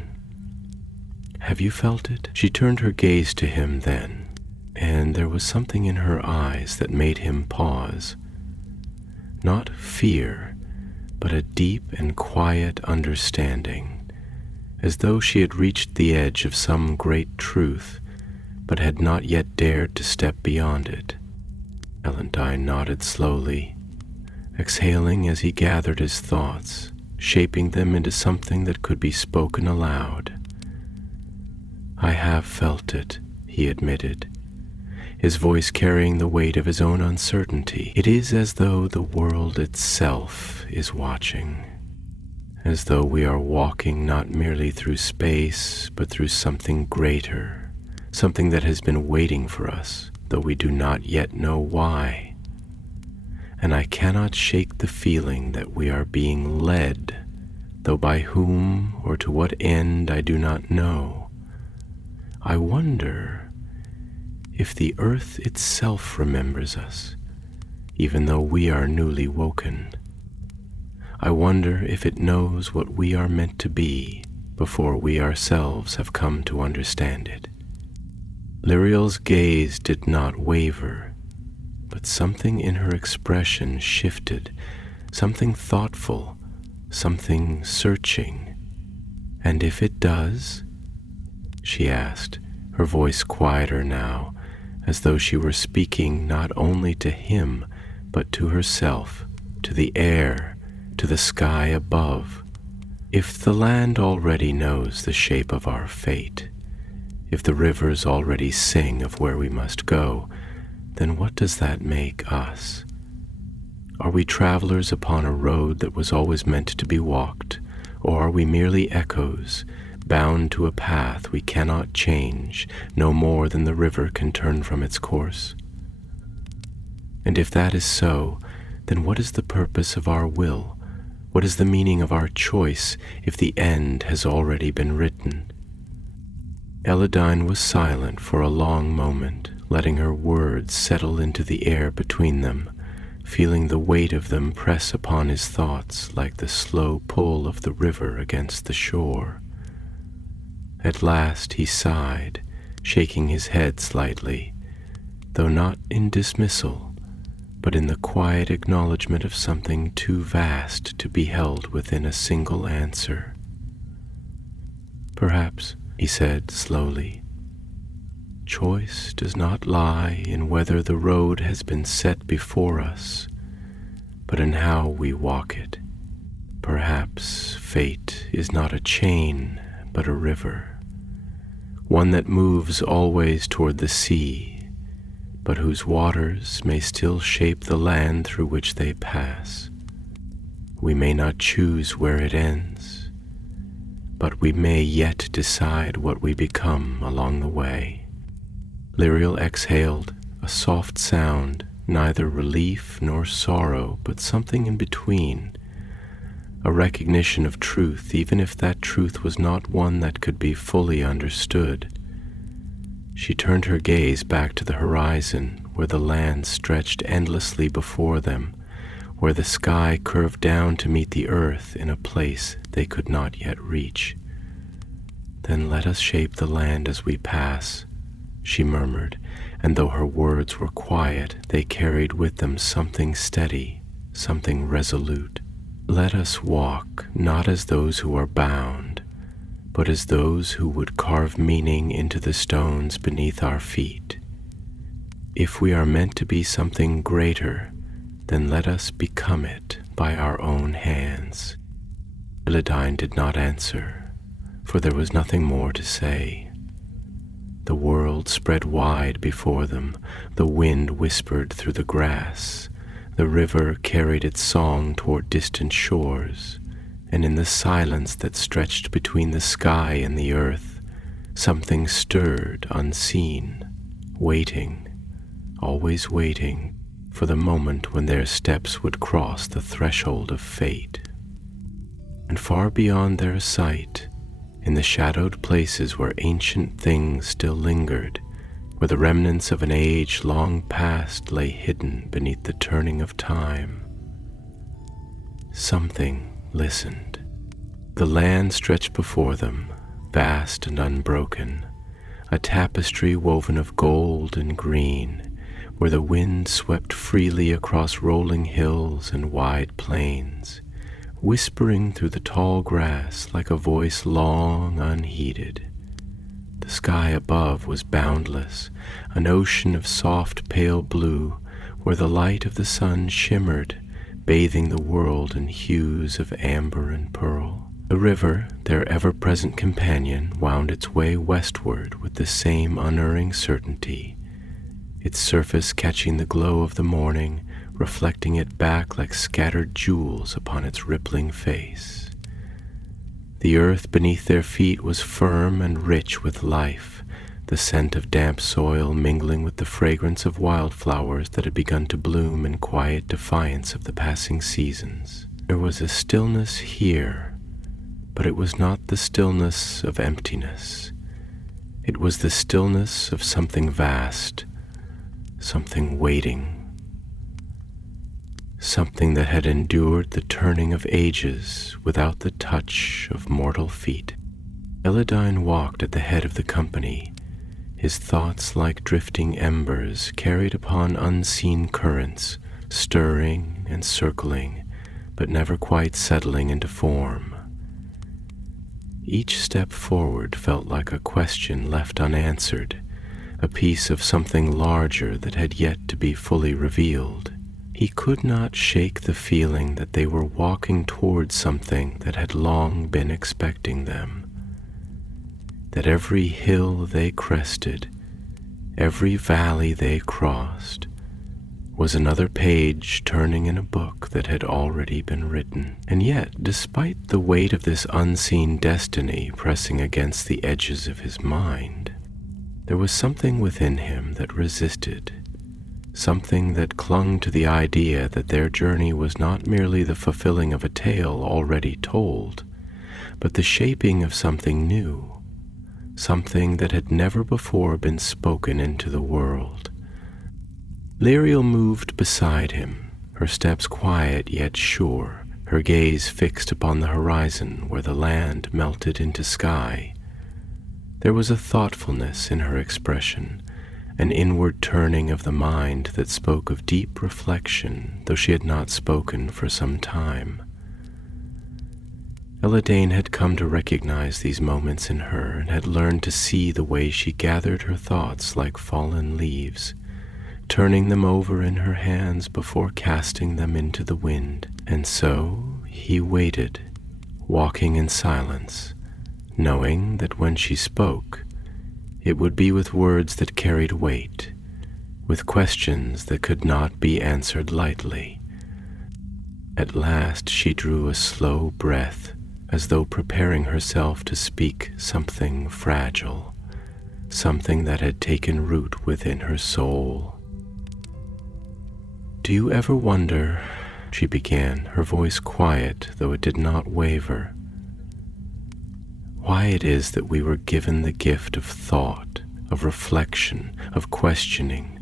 "Have you felt it?" She turned her gaze to him then, and there was something in her eyes that made him pause. Not fear, but a deep and quiet understanding, as though she had reached the edge of some great truth, but had not yet dared to step beyond it. Valentine nodded slowly, exhaling as he gathered his thoughts, shaping them into something that could be spoken aloud. "I have felt it," he admitted, his voice carrying the weight of his own uncertainty. "It is as though the world itself is watching, as though we are walking not merely through space, but through something greater, something that has been waiting for us, though we do not yet know why. And I cannot shake the feeling that we are being led, though by whom or to what end I do not know. I wonder if the earth itself remembers us, even though we are newly woken. I wonder if it knows what we are meant to be before we ourselves have come to understand it." Liriel's gaze did not waver, but something in her expression shifted, something thoughtful, something searching. "And if it does?" she asked, her voice quieter now, as though she were speaking not only to him, but to herself, to the air, to the sky above. "If the land already knows the shape of our fate, if the rivers already sing of where we must go, then what does that make us? Are we travelers upon a road that was always meant to be walked, or are we merely echoes, bound to a path we cannot change, no more than the river can turn from its course? And if that is so, then what is the purpose of our will? What is the meaning of our choice if the end has already been written? Eladine was silent for a long moment, letting her words settle into the air between them, feeling the weight of them press upon his thoughts like the slow pull of the river against the shore. At last he sighed, shaking his head slightly, though not in dismissal, but in the quiet acknowledgement of something too vast to be held within a single answer. "Perhaps," he said slowly, "choice does not lie in whether the road has been set before us, but in how we walk it. Perhaps fate is not a chain, but a river, one that moves always toward the sea, but whose waters may still shape the land through which they pass. We may not choose where it ends, but we may yet decide what we become along the way." Lyriel exhaled, a soft sound, neither relief nor sorrow, but something in between, a recognition of truth, even if that truth was not one that could be fully understood. She turned her gaze back to the horizon, where the land stretched endlessly before them, where the sky curved down to meet the earth in a place they could not yet reach. "Then let us shape the land as we pass," she murmured, and though her words were quiet, they carried with them something steady, something resolute. "Let us walk not as those who are bound, but as those who would carve meaning into the stones beneath our feet. If we are meant to be something greater, then let us become it by our own hands." Eladine did not answer, for there was nothing more to say. The world spread wide before them, the wind whispered through the grass, the river carried its song toward distant shores, and in the silence that stretched between the sky and the earth, something stirred unseen, waiting, always waiting, for the moment when their steps would cross the threshold of fate. And far beyond their sight, in the shadowed places where ancient things still lingered, where the remnants of an age long past lay hidden beneath the turning of time, something listened. The land stretched before them, vast and unbroken, a tapestry woven of gold and green, where the wind swept freely across rolling hills and wide plains, whispering through the tall grass like a voice long unheeded. The sky above was boundless, an ocean of soft pale blue, where the light of the sun shimmered, bathing the world in hues of amber and pearl. The river, their ever-present companion, wound its way westward with the same unerring certainty, its surface catching the glow of the morning, reflecting it back like scattered jewels upon its rippling face. The earth beneath their feet was firm and rich with life, the scent of damp soil mingling with the fragrance of wildflowers that had begun to bloom in quiet defiance of the passing seasons. There was a stillness here, but it was not the stillness of emptiness. It was the stillness of something vast, something waiting, something that had endured the turning of ages without the touch of mortal feet. Eladine walked at the head of the company, his thoughts like drifting embers carried upon unseen currents, stirring and circling, but never quite settling into form. Each step forward felt like a question left unanswered, a piece of something larger that had yet to be fully revealed. He could not shake the feeling that they were walking towards something that had long been expecting them, that every hill they crested, every valley they crossed, was another page turning in a book that had already been written. And yet, despite the weight of this unseen destiny pressing against the edges of his mind, there was something within him that resisted, something that clung to the idea that their journey was not merely the fulfilling of a tale already told, but the shaping of something new, something that had never before been spoken into the world. Liriel moved beside him, her steps quiet yet sure, her gaze fixed upon the horizon where the land melted into sky. There was a thoughtfulness in her expression, an inward turning of the mind that spoke of deep reflection, though she had not spoken for some time. Eladain had come to recognize these moments in her and had learned to see the way she gathered her thoughts like fallen leaves, turning them over in her hands before casting them into the wind. And so he waited, walking in silence, knowing that when she spoke, it would be with words that carried weight, with questions that could not be answered lightly. At last she drew a slow breath, as though preparing herself to speak something fragile, something that had taken root within her soul. "Do you ever wonder," she began, her voice quiet though it did not waver, "why it is that we were given the gift of thought, of reflection, of questioning?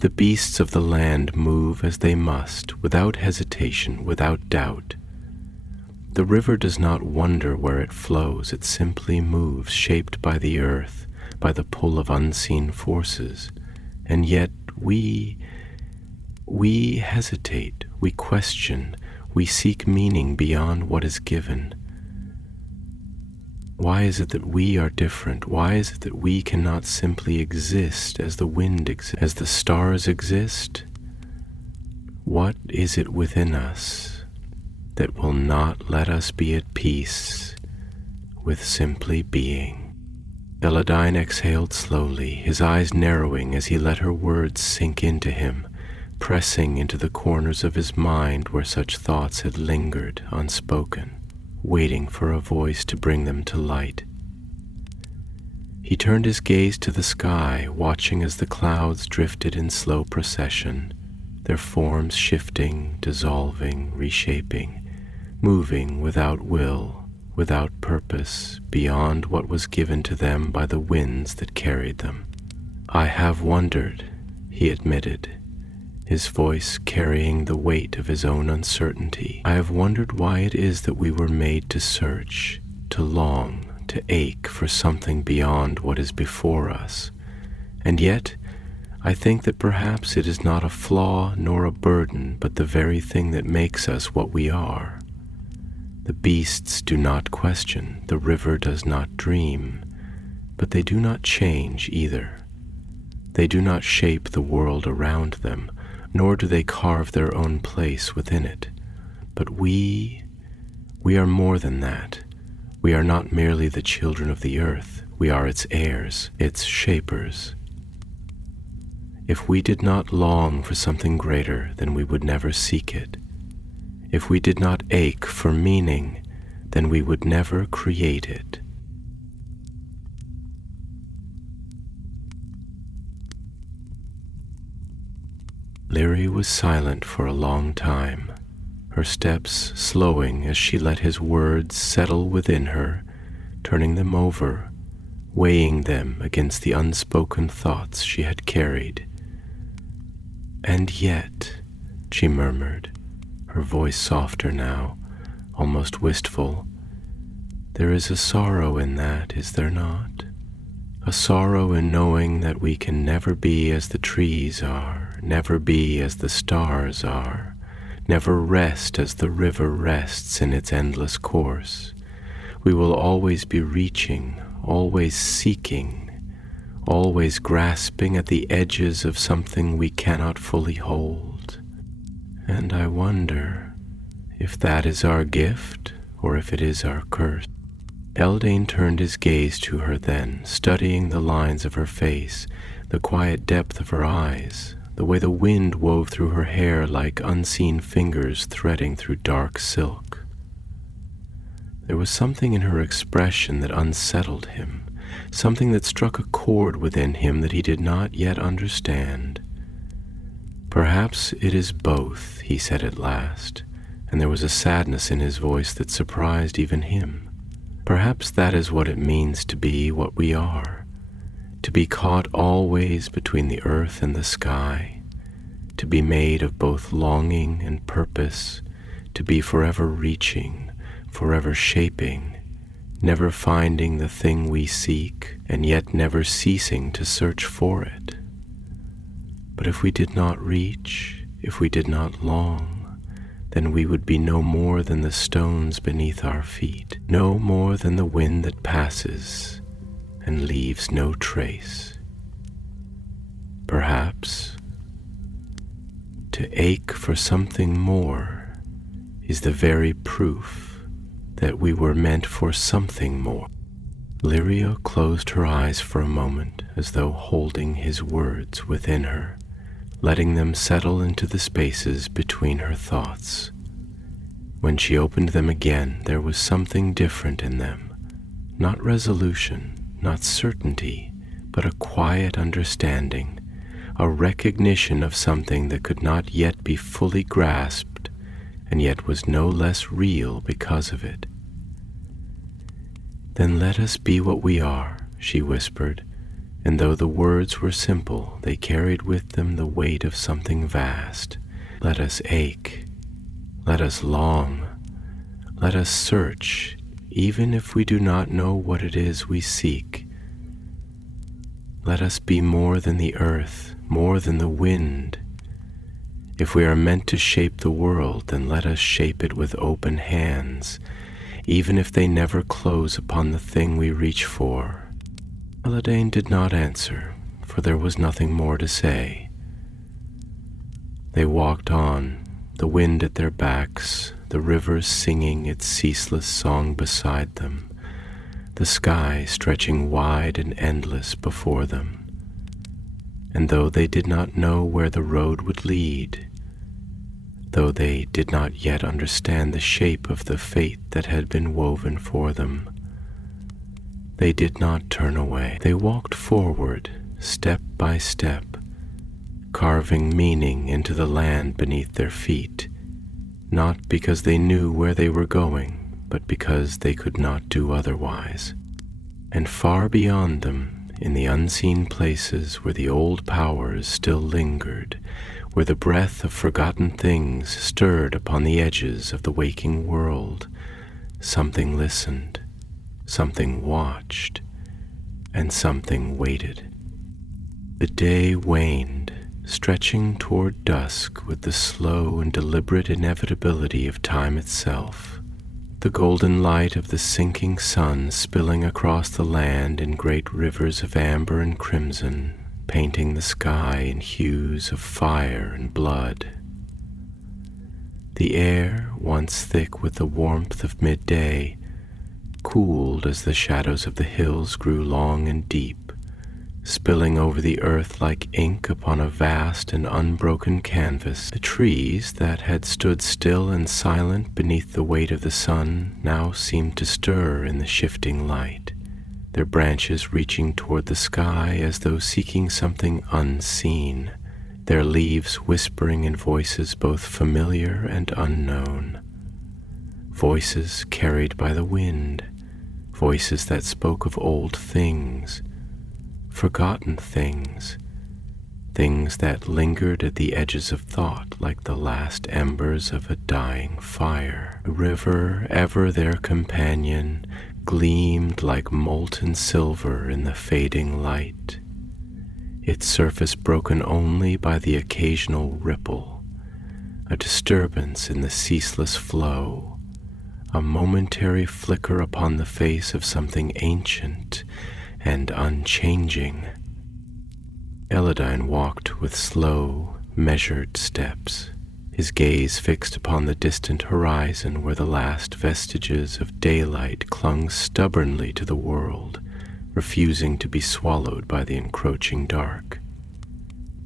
The beasts of the land move as they must, without hesitation, without doubt. The river does not wonder where it flows, it simply moves, shaped by the earth, by the pull of unseen forces. And yet we hesitate, we question, we seek meaning beyond what is given. Why is it that we are different? Why is it that we cannot simply exist as the wind exists, as the stars exist? What is it within us that will not let us be at peace with simply being?" Eladain exhaled slowly, his eyes narrowing as he let her words sink into him, pressing into the corners of his mind where such thoughts had lingered unspoken, waiting for a voice to bring them to light. He turned his gaze to the sky, watching as the clouds drifted in slow procession, their forms shifting, dissolving, reshaping, moving without will, without purpose, beyond what was given to them by the winds that carried them. "I have wondered," he admitted, his voice carrying the weight of his own uncertainty. "I have wondered why it is that we were made to search, to long, to ache for something beyond what is before us. And yet, I think that perhaps it is not a flaw nor a burden, but the very thing that makes us what we are. The beasts do not question, the river does not dream, but they do not change either. They do not shape the world around them, nor do they carve their own place within it. But we are more than that. We are not merely the children of the earth, we are its heirs, its shapers. If we did not long for something greater, then we would never seek it. If we did not ache for meaning, then we would never create it." Lyri was silent for a long time, her steps slowing as she let his words settle within her, turning them over, weighing them against the unspoken thoughts she had carried. "And yet," she murmured, her voice softer now, almost wistful, "there is a sorrow in that, is there not? A sorrow in knowing that we can never be as the trees are, never be as the stars are, never rest as the river rests in its endless course. We will always be reaching, always seeking, always grasping at the edges of something we cannot fully hold. And I wonder if that is our gift or if it is our curse." Eldain turned his gaze to her then, studying the lines of her face, the quiet depth of her eyes, the way the wind wove through her hair like unseen fingers threading through dark silk. There was something in her expression that unsettled him, something that struck a chord within him that he did not yet understand. "Perhaps it is both," he said at last, and there was a sadness in his voice that surprised even him. "Perhaps that is what it means to be what we are, to be caught always between the earth and the sky, to be made of both longing and purpose, to be forever reaching, forever shaping, never finding the thing we seek, and yet never ceasing to search for it. But if we did not reach, if we did not long, then we would be no more than the stones beneath our feet, no more than the wind that passes and leaves no trace. Perhaps to ache for something more is the very proof that we were meant for something more." Lyria closed her eyes for a moment as though holding his words within her, letting them settle into the spaces between her thoughts. When she opened them again, there was something different in them, not resolution, not certainty, but a quiet understanding, a recognition of something that could not yet be fully grasped and yet was no less real because of it. "Then let us be what we are," she whispered, and though the words were simple, they carried with them the weight of something vast. "Let us ache, let us long, let us search, even if we do not know what it is we seek. Let us be more than the earth, more than the wind. If we are meant to shape the world, then let us shape it with open hands, even if they never close upon the thing we reach for." Eladane did not answer, for there was nothing more to say. They walked on, the wind at their backs, the river singing its ceaseless song beside them, the sky stretching wide and endless before them. And though they did not know where the road would lead, though they did not yet understand the shape of the fate that had been woven for them, they did not turn away. They walked forward, step by step, carving meaning into the land beneath their feet, not because they knew where they were going, but because they could not do otherwise. And far beyond them, in the unseen places where the old powers still lingered, where the breath of forgotten things stirred upon the edges of the waking world, something listened, something watched, and something waited. The day waned, stretching toward dusk with the slow and deliberate inevitability of time itself. The golden light of the sinking sun spilling across the land in great rivers of amber and crimson, painting the sky in hues of fire and blood. The air, once thick with the warmth of midday, cooled as the shadows of the hills grew long and deep, spilling over the earth like ink upon a vast and unbroken canvas. The trees that had stood still and silent beneath the weight of the sun now seemed to stir in the shifting light, their branches reaching toward the sky as though seeking something unseen, their leaves whispering in voices both familiar and unknown, voices carried by the wind, voices that spoke of old things, forgotten things, things that lingered at the edges of thought like the last embers of a dying fire. The river, ever their companion, gleamed like molten silver in the fading light, its surface broken only by the occasional ripple, a disturbance in the ceaseless flow, a momentary flicker upon the face of something ancient and unchanging. Eladine walked with slow, measured steps, his gaze fixed upon the distant horizon where the last vestiges of daylight clung stubbornly to the world, refusing to be swallowed by the encroaching dark.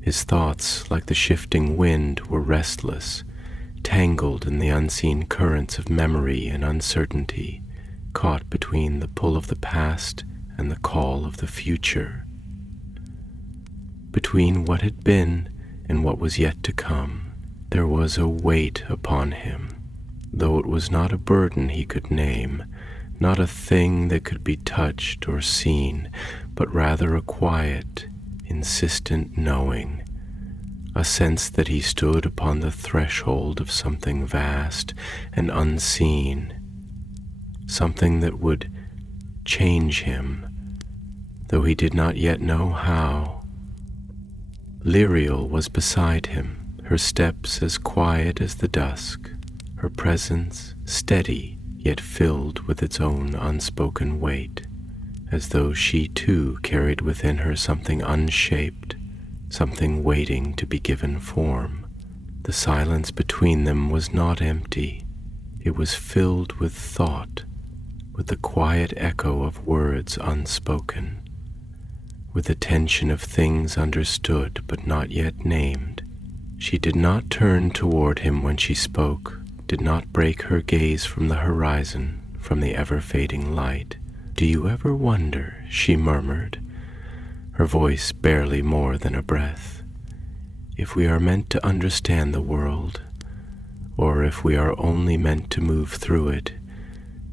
His thoughts, like the shifting wind, were restless, tangled in the unseen currents of memory and uncertainty, caught between the pull of the past and the call of the future, between what had been in what was yet to come. There was a weight upon him, though it was not a burden he could name, not a thing that could be touched or seen, but rather a quiet, insistent knowing, a sense that he stood upon the threshold of something vast and unseen, something that would change him, though he did not yet know how. Liriel was beside him, her steps as quiet as the dusk, her presence steady yet filled with its own unspoken weight, as though she too carried within her something unshaped, something waiting to be given form. The silence between them was not empty. It was filled with thought, with the quiet echo of words unspoken, with the tension of things understood but not yet named. She did not turn toward him when she spoke, did not break her gaze from the horizon, from the ever-fading light. "Do you ever wonder," she murmured, her voice barely more than a breath, "if we are meant to understand the world, or if we are only meant to move through it,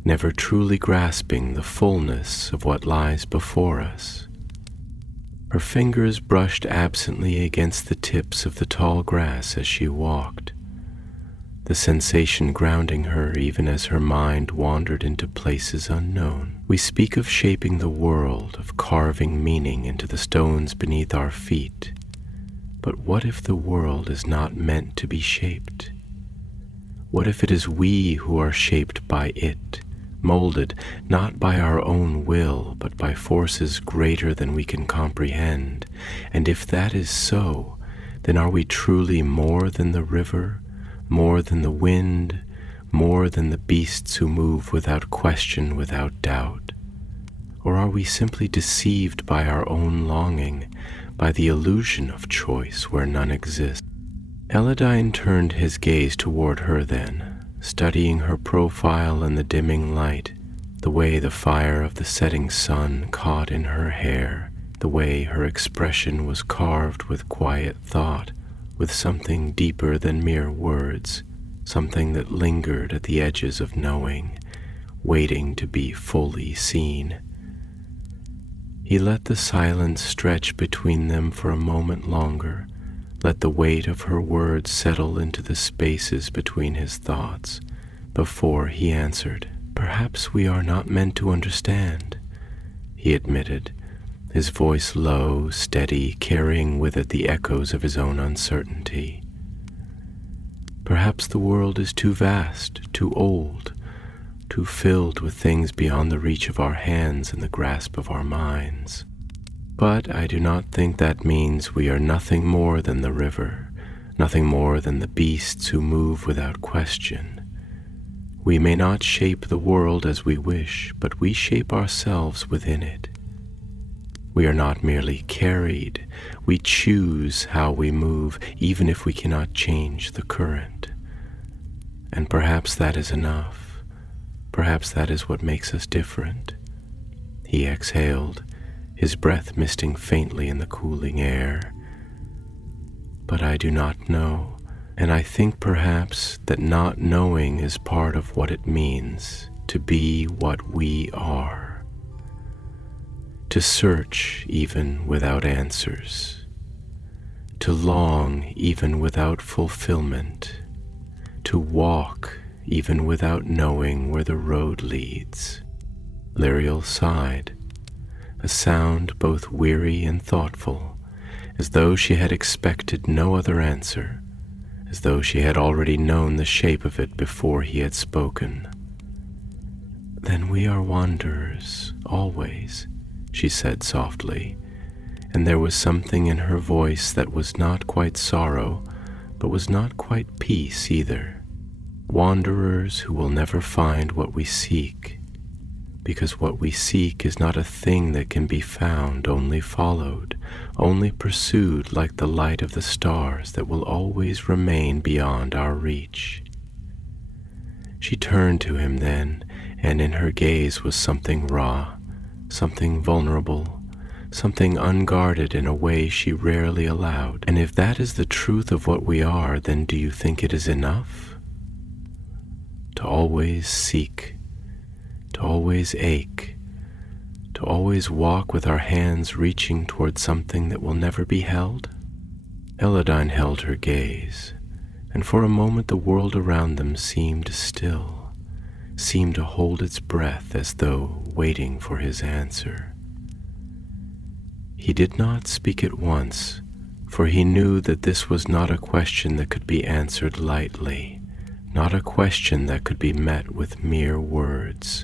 never truly grasping the fullness of what lies before us?" Her fingers brushed absently against the tips of the tall grass as she walked, the sensation grounding her even as her mind wandered into places unknown. We speak of shaping the world, of carving meaning into the stones beneath our feet. But what if the world is not meant to be shaped? What if it is we who are shaped by it, molded not by our own will, but by forces greater than we can comprehend? And if that is so, then are we truly more than the river, more than the wind, more than the beasts who move without question, without doubt? Or are we simply deceived by our own longing, by the illusion of choice where none exists? Eladine turned his gaze toward her then, studying her profile in the dimming light, the way the fire of the setting sun caught in her hair, the way her expression was carved with quiet thought, with something deeper than mere words, something that lingered at the edges of knowing, waiting to be fully seen. He let the silence stretch between them for a moment longer, let the weight of her words settle into the spaces between his thoughts, before he answered. "Perhaps we are not meant to understand," he admitted, his voice low, steady, carrying with it the echoes of his own uncertainty. "Perhaps the world is too vast, too old, too filled with things beyond the reach of our hands and the grasp of our minds. But I do not think that means we are nothing more than the river, nothing more than the beasts who move without question. We may not shape the world as we wish, but we shape ourselves within it. We are not merely carried, we choose how we move, even if we cannot change the current. And perhaps that is enough. Perhaps that is what makes us different." He exhaled, his breath misting faintly in the cooling air. "But I do not know, and I think perhaps that not knowing is part of what it means to be what we are. To search even without answers, to long even without fulfillment, to walk even without knowing where the road leads." Liriel sighed, a sound both weary and thoughtful, as though she had expected no other answer, as though she had already known the shape of it before he had spoken. "Then we are wanderers, always," she said softly, and there was something in her voice that was not quite sorrow, but was not quite peace either. "Wanderers who will never find what we seek, because what we seek is not a thing that can be found, only followed, only pursued like the light of the stars that will always remain beyond our reach." She turned to him then, and in her gaze was something raw, something vulnerable, something unguarded in a way she rarely allowed. And if that is the truth of what we are, then do you think it is enough? To always seek, to always ache, to always walk with our hands reaching toward something that will never be held? Eladine held her gaze, and for a moment the world around them seemed still, seemed to hold its breath as though waiting for his answer. He did not speak at once, for he knew that this was not a question that could be answered lightly, not a question that could be met with mere words.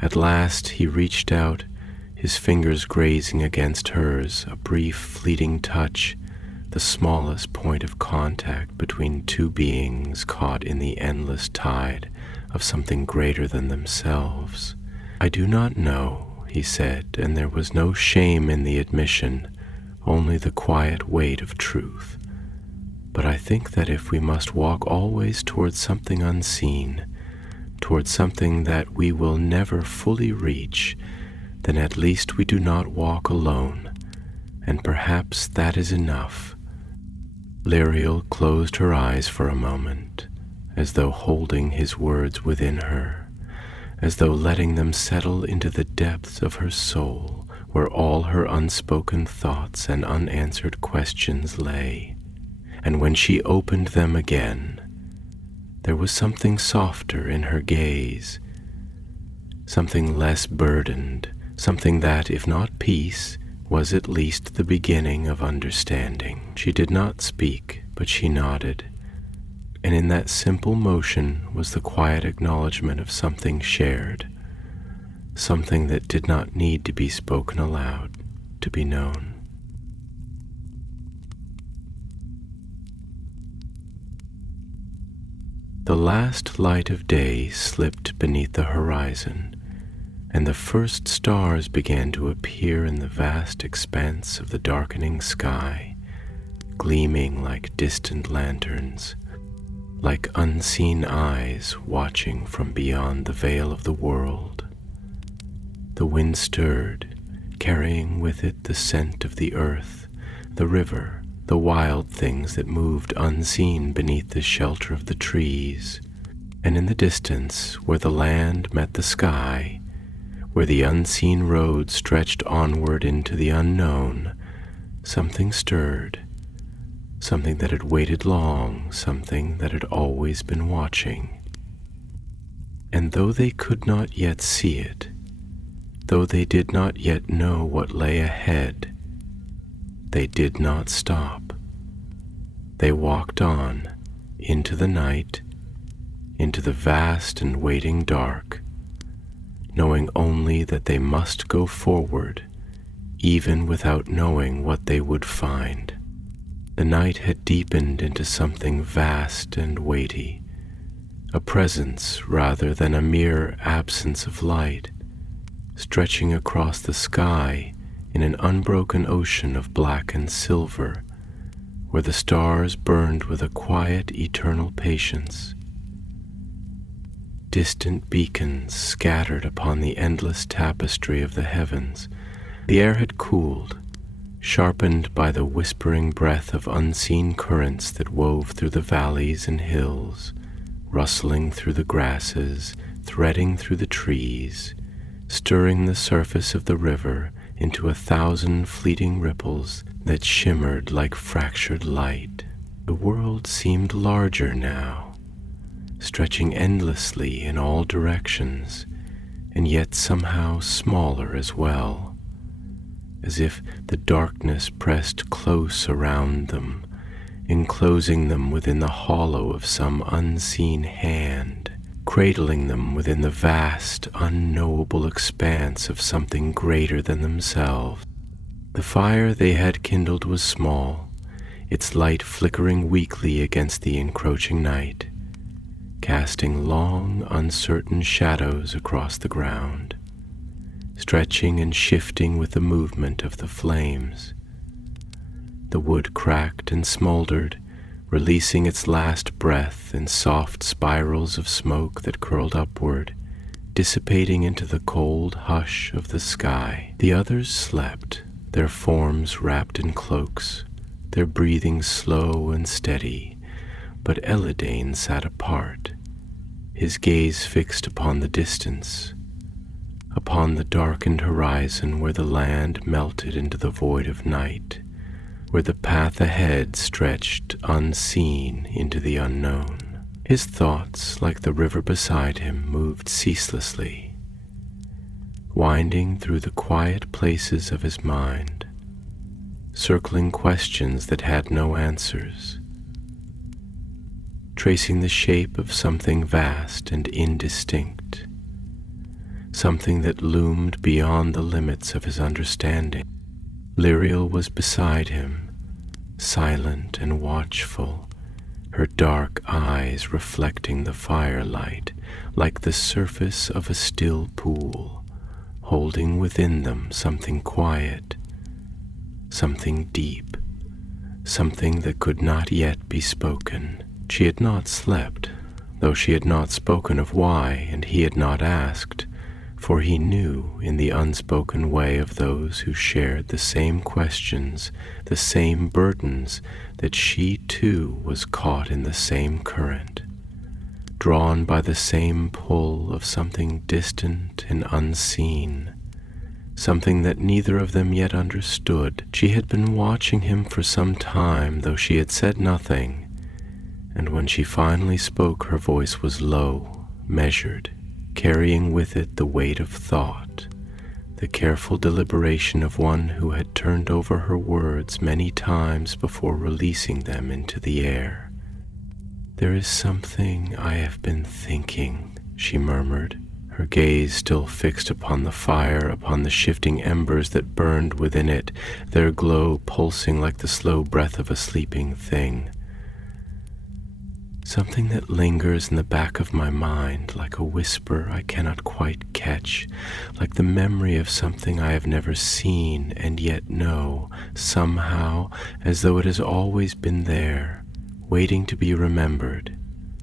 At last he reached out, his fingers grazing against hers, a brief, fleeting touch, the smallest point of contact between two beings caught in the endless tide of something greater than themselves. "I do not know," he said, and there was no shame in the admission, only the quiet weight of truth. "But I think that if we must walk always towards something unseen, towards something that we will never fully reach, then at least we do not walk alone, and perhaps that is enough." Liriel closed her eyes for a moment, as though holding his words within her, as though letting them settle into the depths of her soul, where all her unspoken thoughts and unanswered questions lay. And when she opened them again, there was something softer in her gaze, something less burdened, something that, if not peace, was at least the beginning of understanding. She did not speak, but she nodded, and in that simple motion was the quiet acknowledgement of something shared, something that did not need to be spoken aloud to be known. The last light of day slipped beneath the horizon, and the first stars began to appear in the vast expanse of the darkening sky, gleaming like distant lanterns, like unseen eyes watching from beyond the veil of the world. The wind stirred, carrying with it the scent of the earth, the river, the wild things that moved unseen beneath the shelter of the trees, and in the distance, where the land met the sky, where the unseen road stretched onward into the unknown, something stirred, something that had waited long, something that had always been watching. And though they could not yet see it, though they did not yet know what lay ahead, they did not stop. They walked on into the night, into the vast and waiting dark, knowing only that they must go forward, even without knowing what they would find. The night had deepened into something vast and weighty, a presence rather than a mere absence of light, stretching across the sky in an unbroken ocean of black and silver, where the stars burned with a quiet, eternal patience. Distant beacons scattered upon the endless tapestry of the heavens. The air had cooled, sharpened by the whispering breath of unseen currents that wove through the valleys and hills, rustling through the grasses, threading through the trees, stirring the surface of the river into 1,000 fleeting ripples that shimmered like fractured light. The world seemed larger now, stretching endlessly in all directions, and yet somehow smaller as well, as if the darkness pressed close around them, enclosing them within the hollow of some unseen hand, cradling them within the vast, unknowable expanse of something greater than themselves. The fire they had kindled was small, its light flickering weakly against the encroaching night, casting long, uncertain shadows across the ground, stretching and shifting with the movement of the flames. The wood cracked and smoldered, releasing its last breath in soft spirals of smoke that curled upward, dissipating into the cold hush of the sky. The others slept, their forms wrapped in cloaks, their breathing slow and steady, but Eladane sat apart, his gaze fixed upon the distance, upon the darkened horizon where the land melted into the void of night, where the path ahead stretched unseen into the unknown. His thoughts, like the river beside him, moved ceaselessly, winding through the quiet places of his mind, circling questions that had no answers, tracing the shape of something vast and indistinct, something that loomed beyond the limits of his understanding. Lyriel was beside him, silent and watchful, her dark eyes reflecting the firelight like the surface of a still pool, holding within them something quiet, something deep, something that could not yet be spoken. She had not slept, though she had not spoken of why, and he had not asked, for he knew in the unspoken way of those who shared the same questions, the same burdens, that she too was caught in the same current, drawn by the same pull of something distant and unseen, something that neither of them yet understood. She had been watching him for some time, though she had said nothing, and when she finally spoke, her voice was low, measured, carrying with it the weight of thought, the careful deliberation of one who had turned over her words many times before releasing them into the air. "There is something I have been thinking," she murmured, her gaze still fixed upon the fire, upon the shifting embers that burned within it, their glow pulsing like the slow breath of a sleeping thing. "Something that lingers in the back of my mind, like a whisper I cannot quite catch, like the memory of something I have never seen and yet know, somehow, as though it has always been there, waiting to be remembered."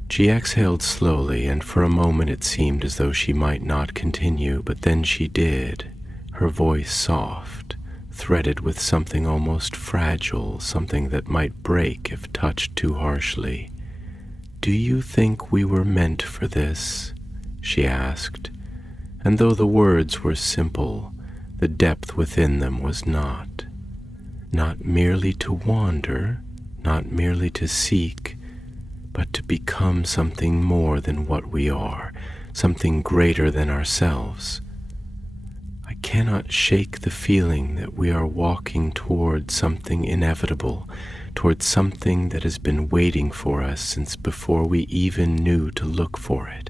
She exhaled slowly, and for a moment it seemed as though she might not continue, but then she did, her voice soft, threaded with something almost fragile, something that might break if touched too harshly. "Do you think we were meant for this?" she asked, and though the words were simple, the depth within them was not. Not merely to wander, not merely to seek, but to become something more than what we are, something greater than ourselves. I cannot shake the feeling that we are walking toward something inevitable, towards something that has been waiting for us since before we even knew to look for it.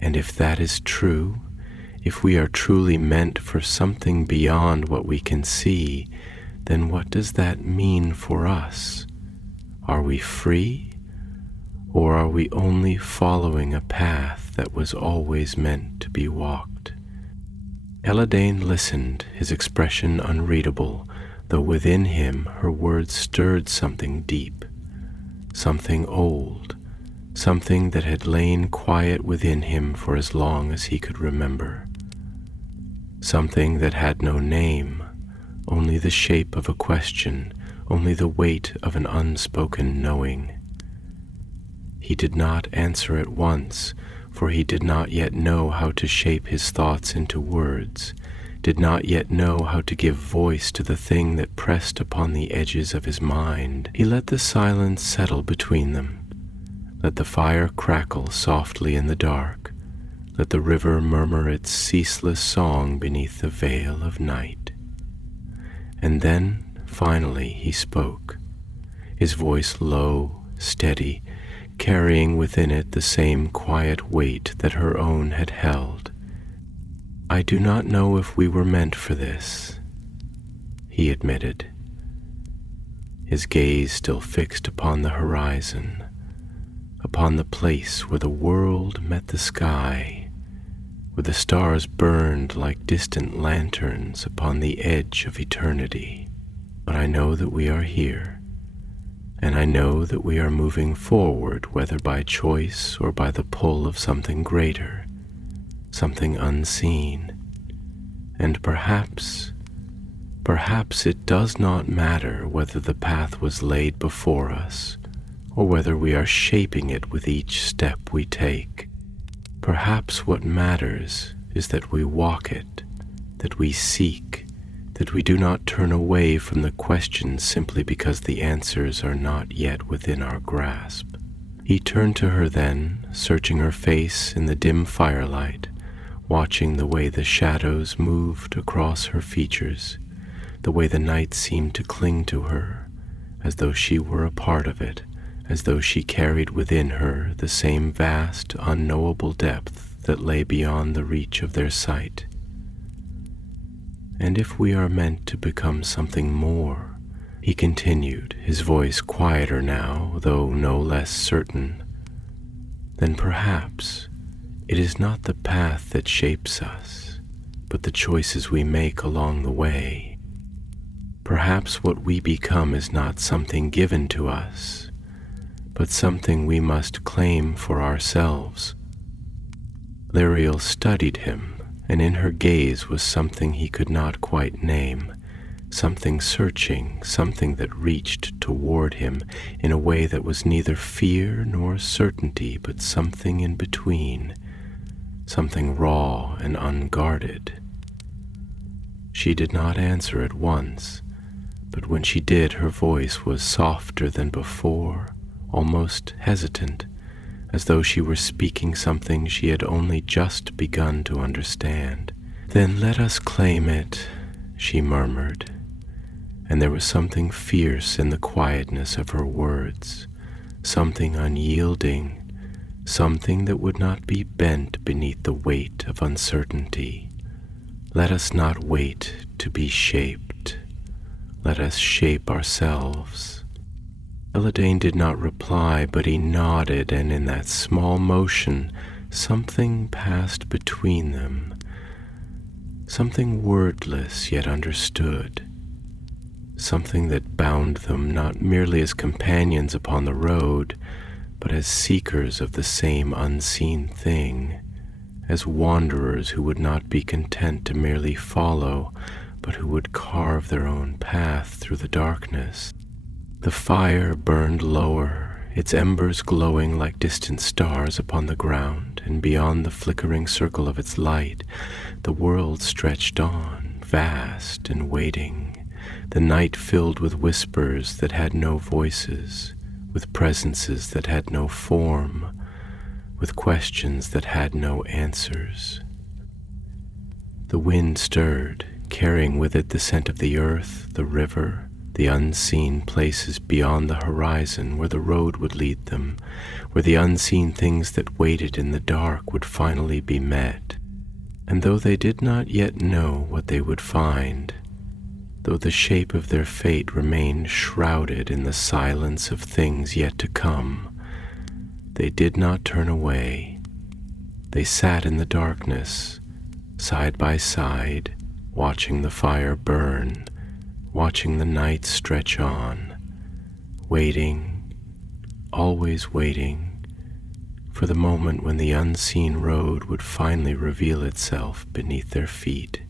And if that is true, if we are truly meant for something beyond what we can see, then what does that mean for us? Are we free, or are we only following a path that was always meant to be walked? Eladane listened, his expression unreadable, though within him her words stirred something deep, something old, something that had lain quiet within him for as long as he could remember, something that had no name, only the shape of a question, only the weight of an unspoken knowing. He did not answer at once, for he did not yet know how to shape his thoughts into words, did not yet know how to give voice to the thing that pressed upon the edges of his mind. He let the silence settle between them, let the fire crackle softly in the dark, let the river murmur its ceaseless song beneath the veil of night. And then, finally, he spoke, his voice low, steady, carrying within it the same quiet weight that her own had held. "I do not know if we were meant for this," he admitted, his gaze still fixed upon the horizon, upon the place where the world met the sky, where the stars burned like distant lanterns upon the edge of eternity. "But I know that we are here, and I know that we are moving forward, whether by choice or by the pull of something greater. something unseen. And perhaps it does not matter whether the path was laid before us, or whether we are shaping it with each step we take. Perhaps what matters is that we walk it, that we seek, that we do not turn away from the questions simply because the answers are not yet within our grasp. He turned to her then, searching her face in the dim firelight, watching the way the shadows moved across her features, the way the night seemed to cling to her, as though she were a part of it, as though she carried within her the same vast, unknowable depth that lay beyond the reach of their sight. And if we are meant to become something more, he continued, his voice quieter now, though no less certain, then perhaps it is not the path that shapes us, but the choices we make along the way. Perhaps what we become is not something given to us, but something we must claim for ourselves. Liriel studied him, and in her gaze was something he could not quite name, something searching, something that reached toward him in a way that was neither fear nor certainty, but something in between, something raw and unguarded. She did not answer at once, but when she did, her voice was softer than before, almost hesitant, as though she were speaking something she had only just begun to understand. "Then let us claim it," she murmured, and there was something fierce in the quietness of her words, something unyielding, something that would not be bent beneath the weight of uncertainty. Let us not wait to be shaped. Let us shape ourselves. Eladain did not reply, but he nodded, and in that small motion, something passed between them, something wordless yet understood, something that bound them not merely as companions upon the road, but as seekers of the same unseen thing, as wanderers who would not be content to merely follow, but who would carve their own path through the darkness. The fire burned lower, its embers glowing like distant stars upon the ground, and beyond the flickering circle of its light, the world stretched on, vast and waiting, the night filled with whispers that had no voices, with presences that had no form, with questions that had no answers. The wind stirred, carrying with it the scent of the earth, the river, the unseen places beyond the horizon where the road would lead them, where the unseen things that waited in the dark would finally be met. And though they did not yet know what they would find, though the shape of their fate remained shrouded in the silence of things yet to come, they did not turn away. They sat in the darkness, side by side, watching the fire burn, watching the night stretch on, waiting, always waiting, for the moment when the unseen road would finally reveal itself beneath their feet.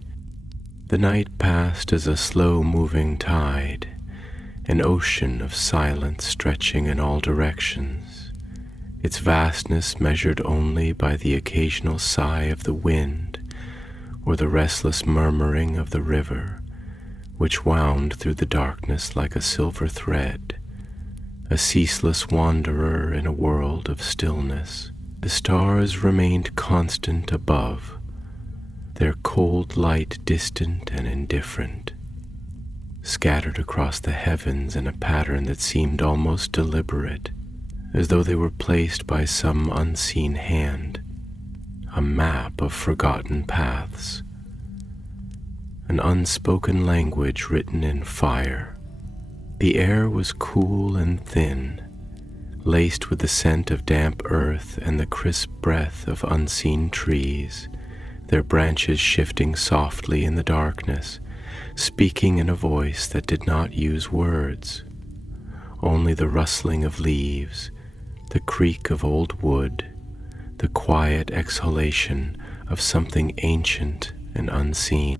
The night passed as a slow-moving tide, an ocean of silence stretching in all directions, its vastness measured only by the occasional sigh of the wind or the restless murmuring of the river, which wound through the darkness like a silver thread, a ceaseless wanderer in a world of stillness. The stars remained constant above, their cold light distant and indifferent, scattered across the heavens in a pattern that seemed almost deliberate, as though they were placed by some unseen hand, a map of forgotten paths, an unspoken language written in fire. The air was cool and thin, laced with the scent of damp earth and the crisp breath of unseen trees, their branches shifting softly in the darkness, speaking in a voice that did not use words, only the rustling of leaves, the creak of old wood, the quiet exhalation of something ancient and unseen.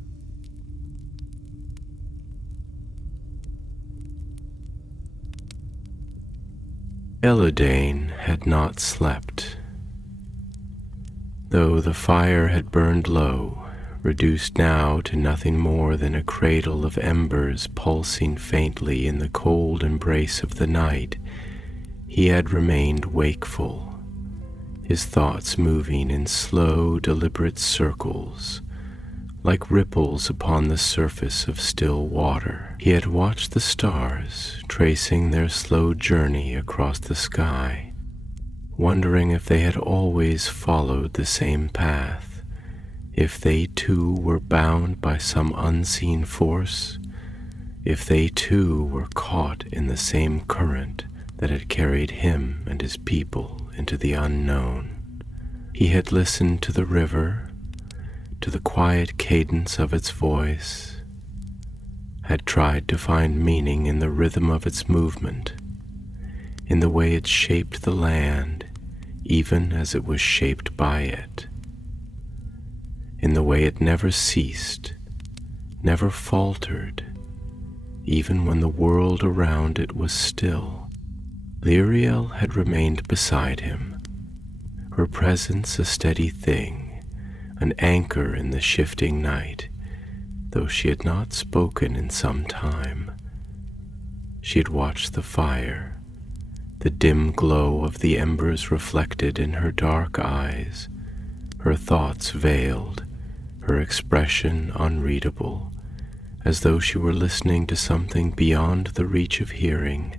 Elodane had not slept. Though the fire had burned low, reduced now to nothing more than a cradle of embers pulsing faintly in the cold embrace of the night, he had remained wakeful, his thoughts moving in slow, deliberate circles, like ripples upon the surface of still water. He had watched the stars tracing their slow journey across the sky, wondering if they had always followed the same path, if they too were bound by some unseen force, if they too were caught in the same current that had carried him and his people into the unknown. He had listened to the river, to the quiet cadence of its voice, had tried to find meaning in the rhythm of its movement, in the way it shaped the land, even as it was shaped by it, in the way it never ceased, never faltered, even when the world around it was still. Lyriel had remained beside him, her presence a steady thing, an anchor in the shifting night, though she had not spoken in some time. She had watched the fire, the dim glow of the embers reflected in her dark eyes, her thoughts veiled, her expression unreadable, as though she were listening to something beyond the reach of hearing,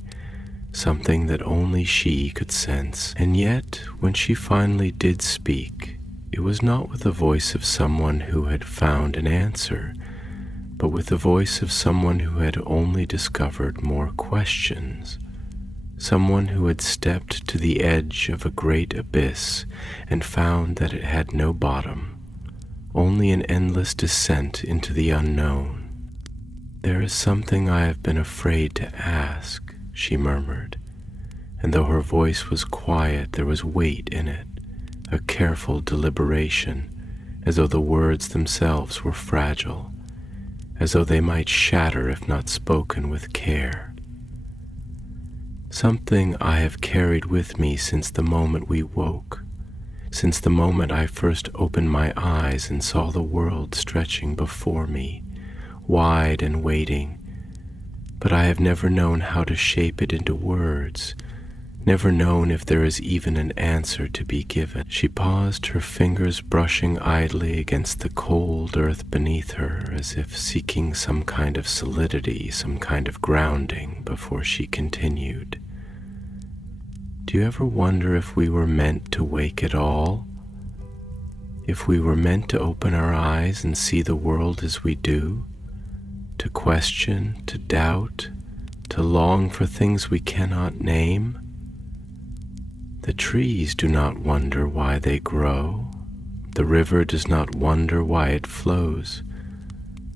something that only she could sense. And yet, when she finally did speak, it was not with the voice of someone who had found an answer, but with the voice of someone who had only discovered more questions, someone who had stepped to the edge of a great abyss and found that it had no bottom, only an endless descent into the unknown. "There is something I have been afraid to ask," she murmured, and though her voice was quiet, there was weight in it, a careful deliberation, as though the words themselves were fragile, as though they might shatter if not spoken with care. "Something I have carried with me since the moment we woke, since the moment I first opened my eyes and saw the world stretching before me, wide and waiting, but I have never known how to shape it into words, never known if there is even an answer to be given." She paused, her fingers brushing idly against the cold earth beneath her, as if seeking some kind of solidity, some kind of grounding, before she continued. "Do you ever wonder if we were meant to wake at all? If we were meant to open our eyes and see the world as we do? To question, to doubt, to long for things we cannot name? The trees do not wonder why they grow. The river does not wonder why it flows.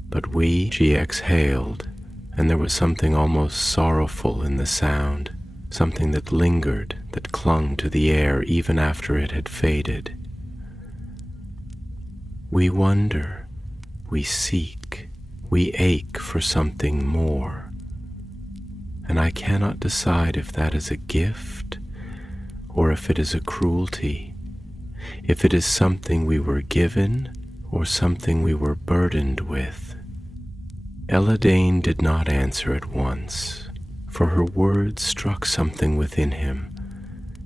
But we," she exhaled, and there was something almost sorrowful in the sound, something that lingered, that clung to the air even after it had faded. "We wonder, we seek, we ache for something more, and I cannot decide if that is a gift or if it is a cruelty, if it is something we were given or something we were burdened with." Elodane did not answer at once, for her words struck something within him,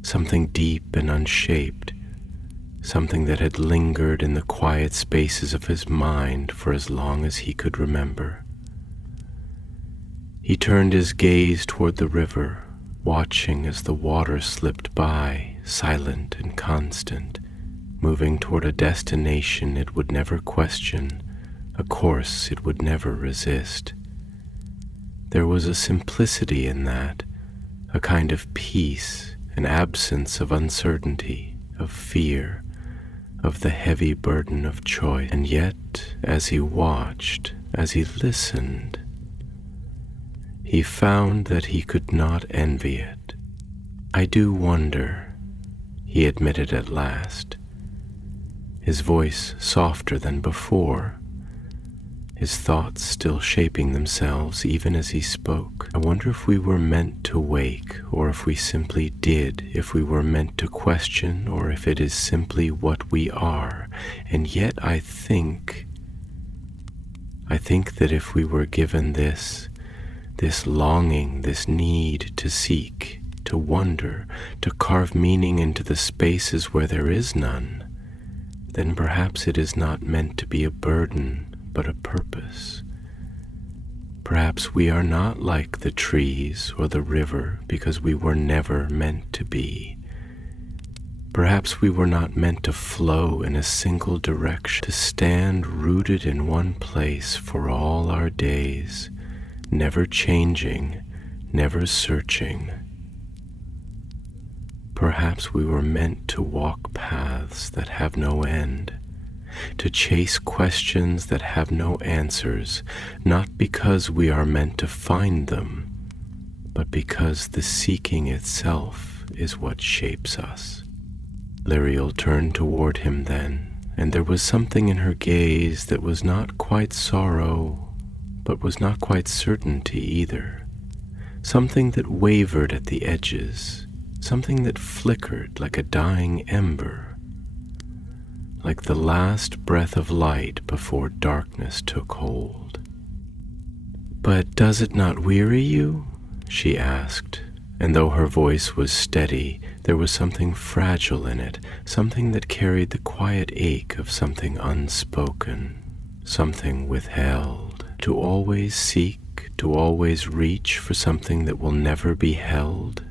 something deep and unshaped, something that had lingered in the quiet spaces of his mind for as long as he could remember. He turned his gaze toward the river, watching as the water slipped by, silent and constant, moving toward a destination it would never question, a course it would never resist. There was a simplicity in that, a kind of peace, an absence of uncertainty, of fear, of the heavy burden of choice. And yet, as he watched, as he listened, he found that he could not envy it. "I do wonder," he admitted at last, his voice softer than before, his thoughts still shaping themselves even as he spoke. I wonder if we were meant to wake, or if we simply did, if we were meant to question, or if it is simply what we are. And yet I think that if we were given this longing, this need to seek, to wonder, to carve meaning into the spaces where there is none, then perhaps it is not meant to be a burden, but a purpose. Perhaps we are not like the trees or the river because we were never meant to be. Perhaps we were not meant to flow in a single direction, to stand rooted in one place for all our days, never changing, never searching. Perhaps we were meant to walk paths that have no end, to chase questions that have no answers, not because we are meant to find them, but because the seeking itself is what shapes us. Liriel turned toward him then, and there was something in her gaze that was not quite sorrow, but was not quite certainty either. Something that wavered at the edges, something that flickered like a dying ember, like the last breath of light before darkness took hold. "But does it not weary you?" she asked, and though her voice was steady, there was something fragile in it, something that carried the quiet ache of something unspoken, something withheld. To always seek, to always reach for something that will never be held,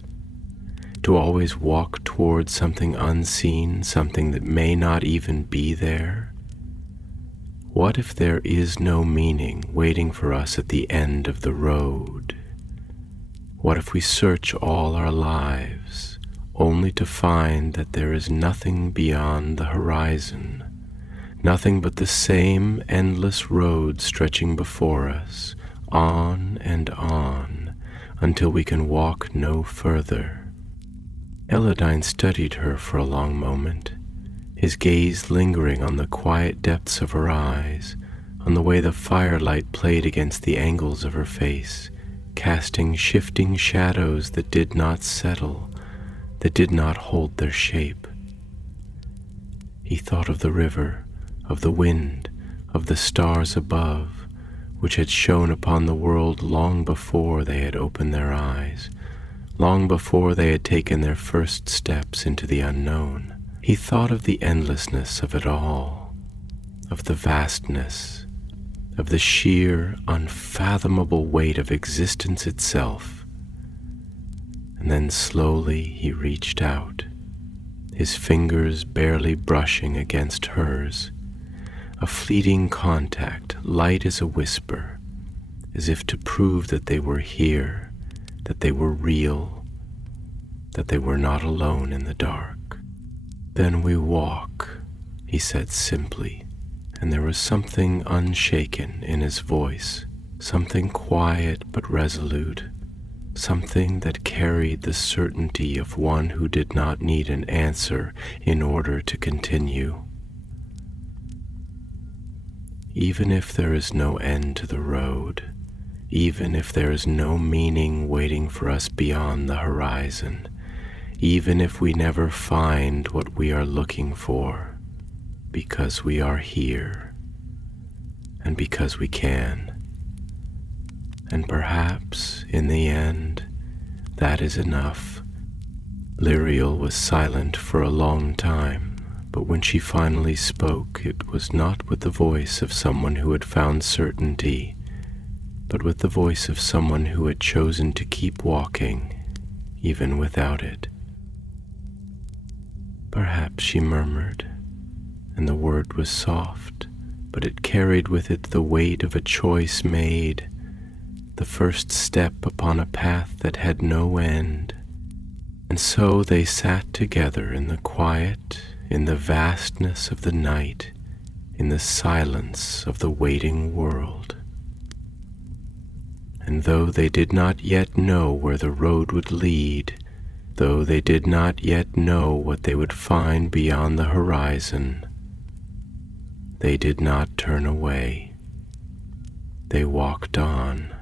to always walk towards something unseen, something that may not even be there? What if there is no meaning waiting for us at the end of the road? What if we search all our lives only to find that there is nothing beyond the horizon, nothing but the same endless road stretching before us, on and on, until we can walk no further? Eladine studied her for a long moment, his gaze lingering on the quiet depths of her eyes, on the way the firelight played against the angles of her face, casting shifting shadows that did not settle, that did not hold their shape. He thought of the river, of the wind, of the stars above, which had shone upon the world long before they had opened their eyes, long before they had taken their first steps into the unknown. He thought of the endlessness of it all, of the vastness, of the sheer, unfathomable weight of existence itself. And then slowly he reached out, his fingers barely brushing against hers, a fleeting contact, light as a whisper, as if to prove that they were here, that they were real, that they were not alone in the dark. "Then we walk," he said simply, and there was something unshaken in his voice, something quiet but resolute, something that carried the certainty of one who did not need an answer in order to continue. Even if there is no end to the road, even if there is no meaning waiting for us beyond the horizon, even if we never find what we are looking for, because we are here, and because we can. And perhaps, in the end, that is enough. Liriel was silent for a long time, but when she finally spoke, it was not with the voice of someone who had found certainty, but with the voice of someone who had chosen to keep walking, even without it. "Perhaps," she murmured, and the word was soft, but it carried with it the weight of a choice made, the first step upon a path that had no end. And so they sat together in the quiet, in the vastness of the night, in the silence of the waiting world. And though they did not yet know where the road would lead, though they did not yet know what they would find beyond the horizon, They did not turn away. They walked on.